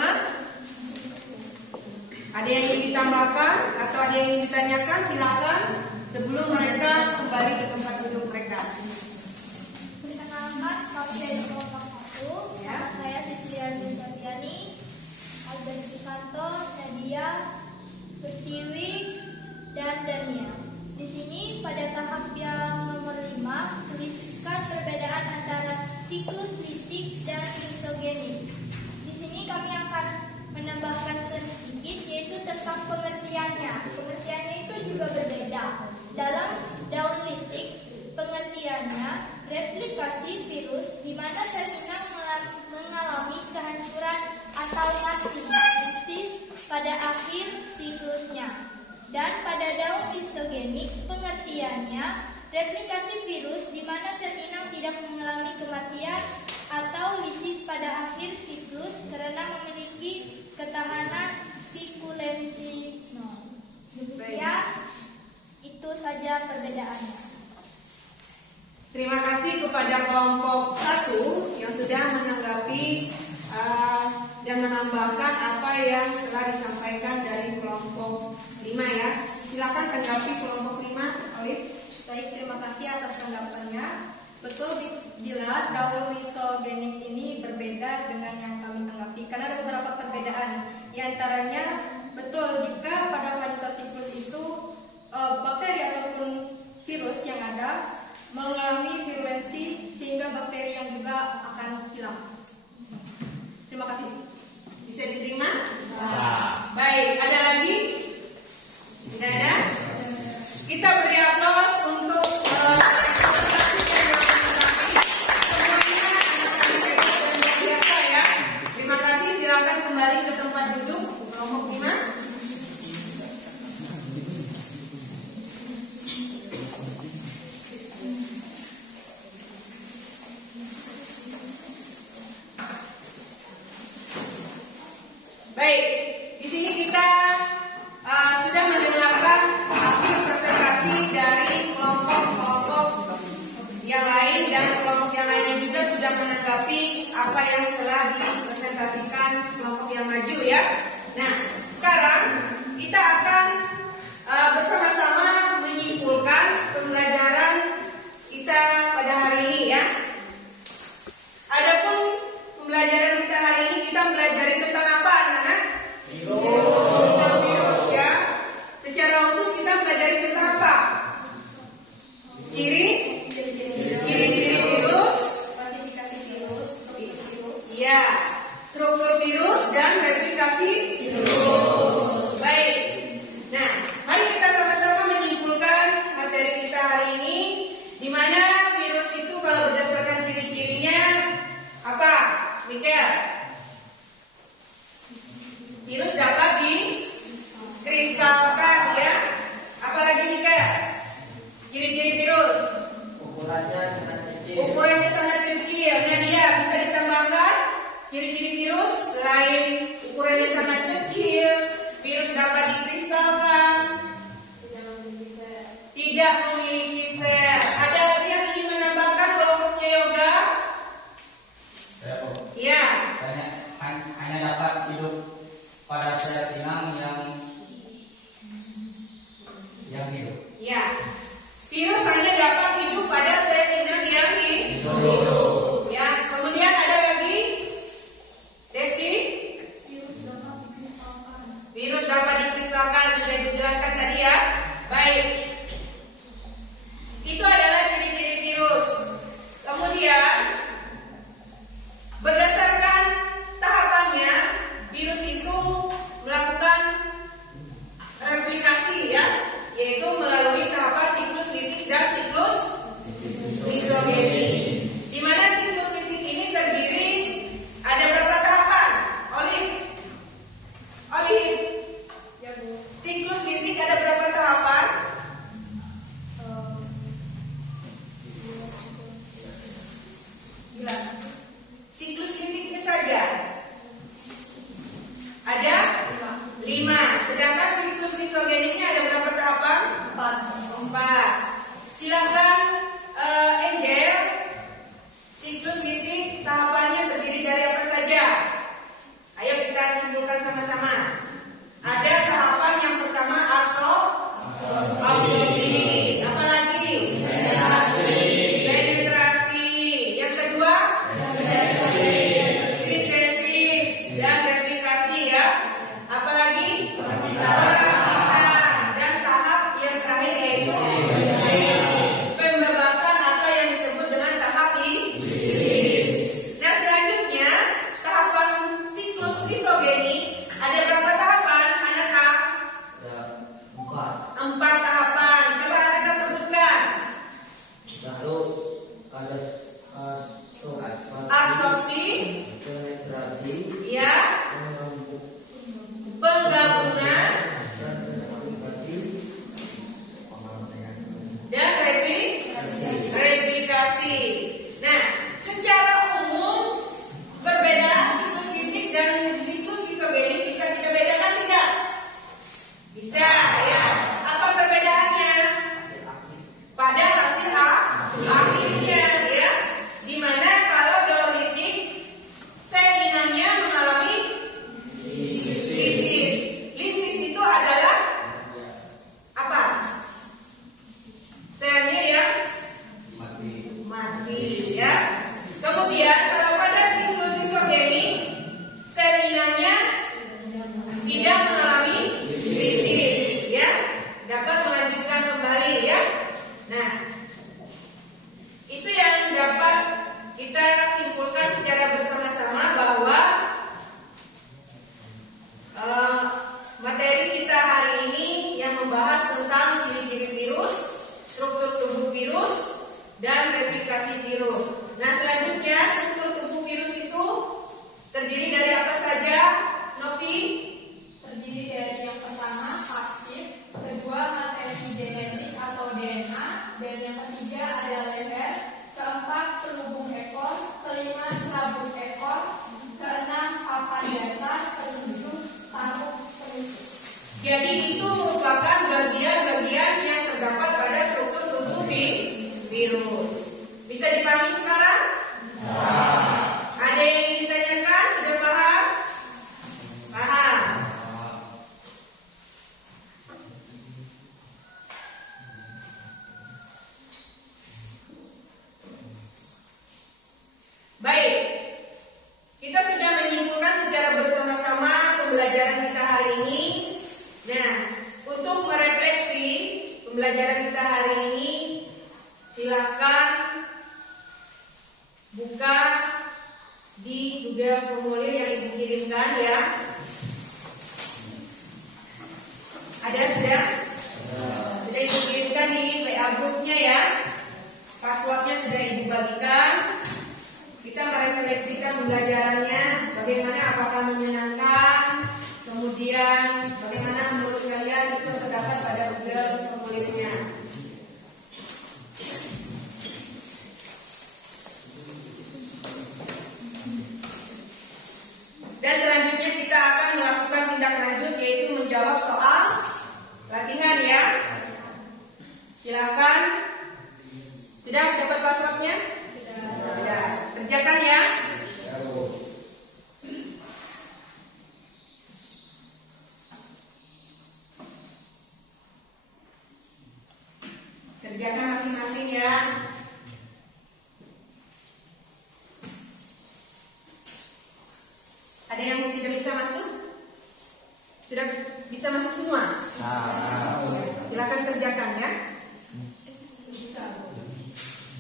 Ada yang ingin ditambahkan atau ada yang ingin ditanyakan? Silakan sebelum mereka kembali ke tempat duduk mereka. Perkenalkan, kami dari kelompok 1. Ya. Nama saya Cecilia Dustiani, Albert Susanto, Nadia, Pertiwi, dan Dania. Di sini pada tahap yang nomor 5, tuliskan perbedaan antara siklus litik dan lisogenik. Di sini kami akan menambahkan sedikit, yaitu tentang pengertiannya. Pengertiannya itu juga berbeda. Dalam daun litik, pengertiannya replikasi virus di mana sel inang mengalami kehancuran atau mati lisis pada akhir siklusnya. Dan pada daun lisogenik, pengertiannya replikasi virus di mana sel inang tidak mengalami kematian atau lisis pada akhir siklus karena memiliki ketahanan vikulensi. Demikian, itu saja perbedaannya. Terima kasih kepada kelompok 1 yang sudah menanggapi dan menambahkan apa yang telah disampaikan dari kelompok 5 ya. Silakan tanggapi kelompok 5, Olive. Baik, terima kasih atas tanggapannya. Betul bila daun lisogenik ini berbeda dengan yang kami tanggapi karena ada beberapa perbedaan. Di antaranya, betul jika pada fase siklus itu bakteri ataupun virus yang ada mengalami virulensi sehingga bakteri yang juga akan hilang. Terima kasih. Bisa diterima? Baik, ada lagi? Tidak ada? Kita beri aplaus untuk biasa ya. Terima kasih. Silakan kembali ke tempat duduk kelompok 5. Baik, di sini kita sudah mendengarkan hasil presentasi dari kelompok-kelompok yang lain dan kelompok yang lainnya juga sudah menanggapi apa yang telah dipresentasikan kelompok yang maju ya. Nah, sekarang kita akan bersama-sama menyimpulkan pembelajaran kita pada hari ini ya. Adapun pembelajaran kita hari ini kita belajar tentang apa anak-anak? Virus ya. Secara khusus kita belajar tentang apa? Ciri-ciri virus, Klasifikasi virus, ya, struktur virus dan replikasi virus. Baik. Nah, mari kita sama-sama menyimpulkan materi kita hari ini, di mana absorpsi, penetrasi, ya, penggabungan, dan replikasi. Nah, secara umum perbedaan siklus litik dan siklus isogenik bisa kita bedakan tidak? Bisa, ya. Apa perbedaannya? Pada hasil akhirnya, ya. Dimana kalau dalam litik sel inangnya mengalami lisis. Lisis itu adalah apa? Selnya yang mati, ya. Kemudian kalau pada siklus isogenik sel inangnya tidak mengalami lisis, ya, dapat melanjutkan kembali, ya. Nah, itu yang dapat kita simpulkan secara bersama-sama bahwa materi kita hari ini yang membahas tentang ciri-ciri virus, struktur tubuh virus, dan replikasi virus. Nah, selanjutnya struktur tubuh virus itu terdiri dari apa saja, Novi? Terdiri dari yang pertama vaksin, kedua materi genetik atau DNA, dan yang ketiga ada leher, keempat selubung ekor, kelima serabut ekor, keenam papan dasar, ketujuh taruh penusuk. Jadi itu merupakan bagian-bagian yang terdapat pada struktur tubuh virus. Bisa dipahami sekarang? Ada yang ingin ditanyakan? Sudah paham? Paham. Baik, kita sudah menyimpulkan secara bersama-sama pembelajaran kita hari ini. Nah, untuk merefleksi pembelajaran kita hari ini, silakan buka di Google formulir yang Ibu kirimkan, ya. Ada sudah? Sudah Ibu kirimkan di WA grupnya, ya. Passwordnya sudah Ibu bagikan. Kita merefleksikan pembelajarannya, bagaimana, apakah menyenangkan, kemudian bagaimana menurut kalian itu terdapat pada Google formulirnya. Dan selanjutnya kita akan melakukan tindak lanjut, yaitu menjawab soal latihan, ya. Silakan. Sudah dapat passwordnya? Sudah. Kerjakan, ya. Kerjakan masing-masing, ya. Ada yang tidak bisa masuk? Sudah bisa masuk semua? Silakan kerjakan, ya.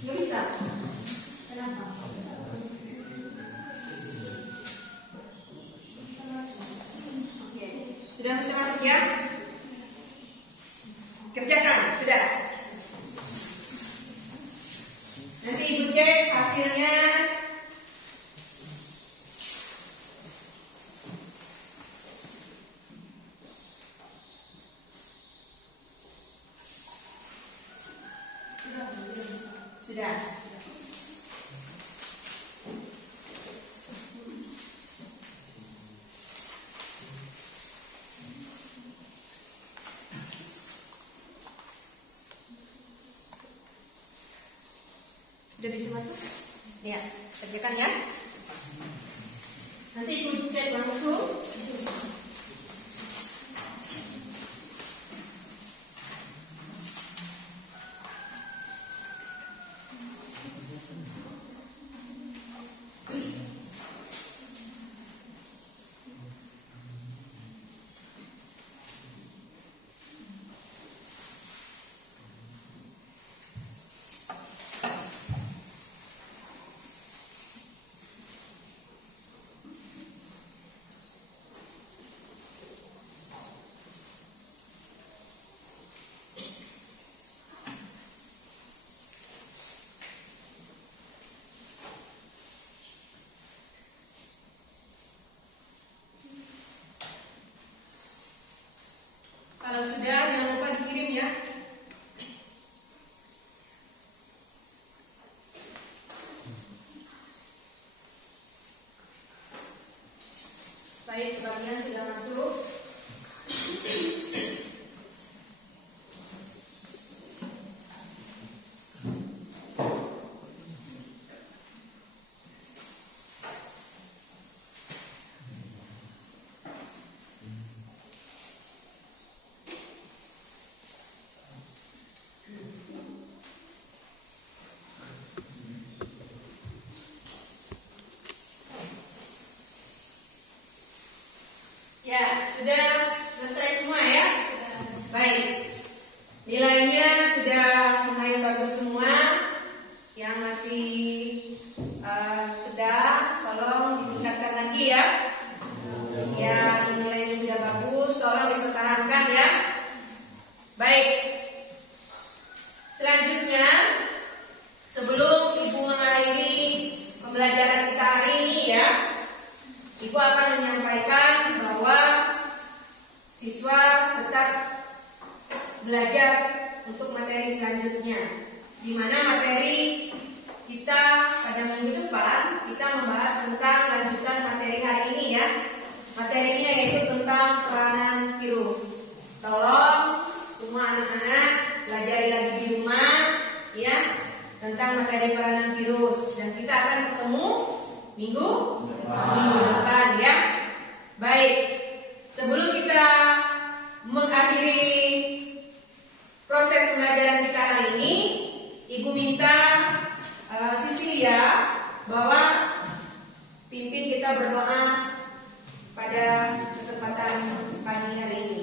Nggak bisa? Kenapa? Oke. Sudah bisa masuk, ya? Kerjakan, sudah. Nanti Ibu cek hasilnya. Sudah. Sudah bisa masuk? Ya, kerjakan, ya. Nanti Ibu cek langsung. Baik, sebagian sudah masuk. Ya, sudah selesai semua ya? Baik. Nilainya sudah lumayan bagus semua. Yang masih sedang, tolong ditingkatkan lagi ya. Yang nilainya sudah bagus, tolong dipertahankan ya. Baik. Selanjutnya, sebelum Ibu mengakhiri pembelajaran kita hari ini ya, Ibu akan menyampaikan bahwa siswa tetap belajar untuk materi selanjutnya, di mana materi kita pada minggu depan kita membahas tentang lanjutan materi hari ini ya. Materinya yaitu tentang peranan virus. Tolong semua anak-anak pelajari lagi di rumah ya tentang materi peranan virus, dan kita akan ketemu minggu depan ya. Baik, sebelum kita mengakhiri proses pembelajaran kita hari ini, Ibu minta Sisilia bahwa pimpin kita berdoa pada kesempatan pagi hari ini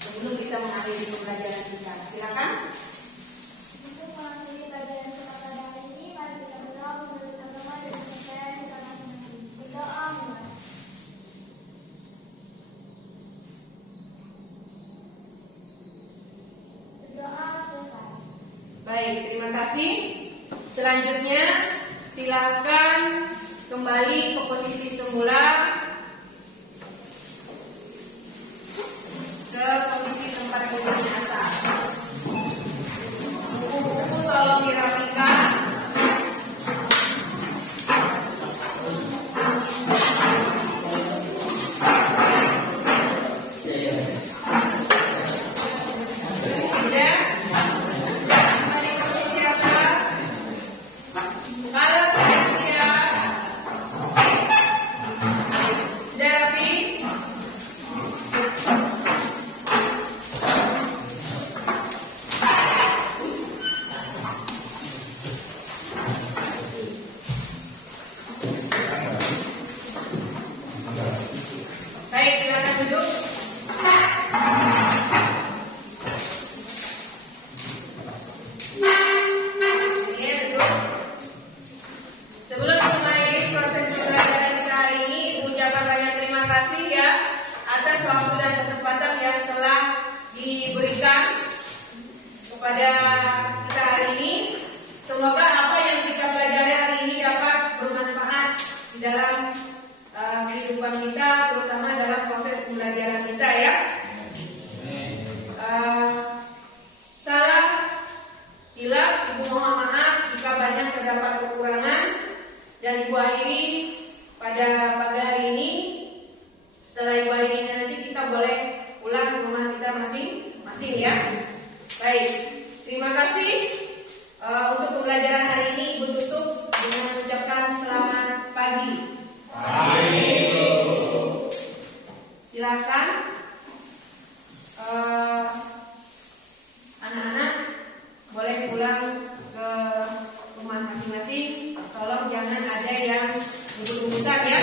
sebelum kita mengakhiri pembelajaran kita. Silakan. Untuk mengakhiri pelajaran kita pada hari ini, mari kita berdoa menurut agama dan kepercayaan kita masing-masing. Berdoa mulai. Berdoa selesai. Baik, terima kasih. Selanjutnya silakan kembali ke posisi semula, ke posisi tempat duduknya asal. Buku-buku tolong dirapikan. Sudah? Kembali ke posisi asal. Kalau sudah siap, sudah rapi. Baik, silakan duduk. Iya, duduk. Sebelum mengakhiri proses pembelajaran kita hari ini, Ibu ucapkan banyak terima kasih ya atas waktu dan kesempatan yang telah diberikan kepada kita hari ini. Semoga apa yang kita pelajari hari ini dapat bermanfaat di dalam kehidupan kita, terutama dalam proses pembelajaran kita ya. Salah hilaf, Ibu mohon maaf jika banyak terdapat kekurangan, dan Ibu akhiri pada pagi hari ini. Setelah Ibu akhiri nanti kita boleh pulang ke rumah kita masing-masing ya. Baik, terima kasih. Untuk pembelajaran hari ini Ibu tutup dengan mengucapkan selamat pagi. Silakan anak-anak boleh pulang ke rumah masing-masing. Tolong jangan ada yang duduk-dudukan ya.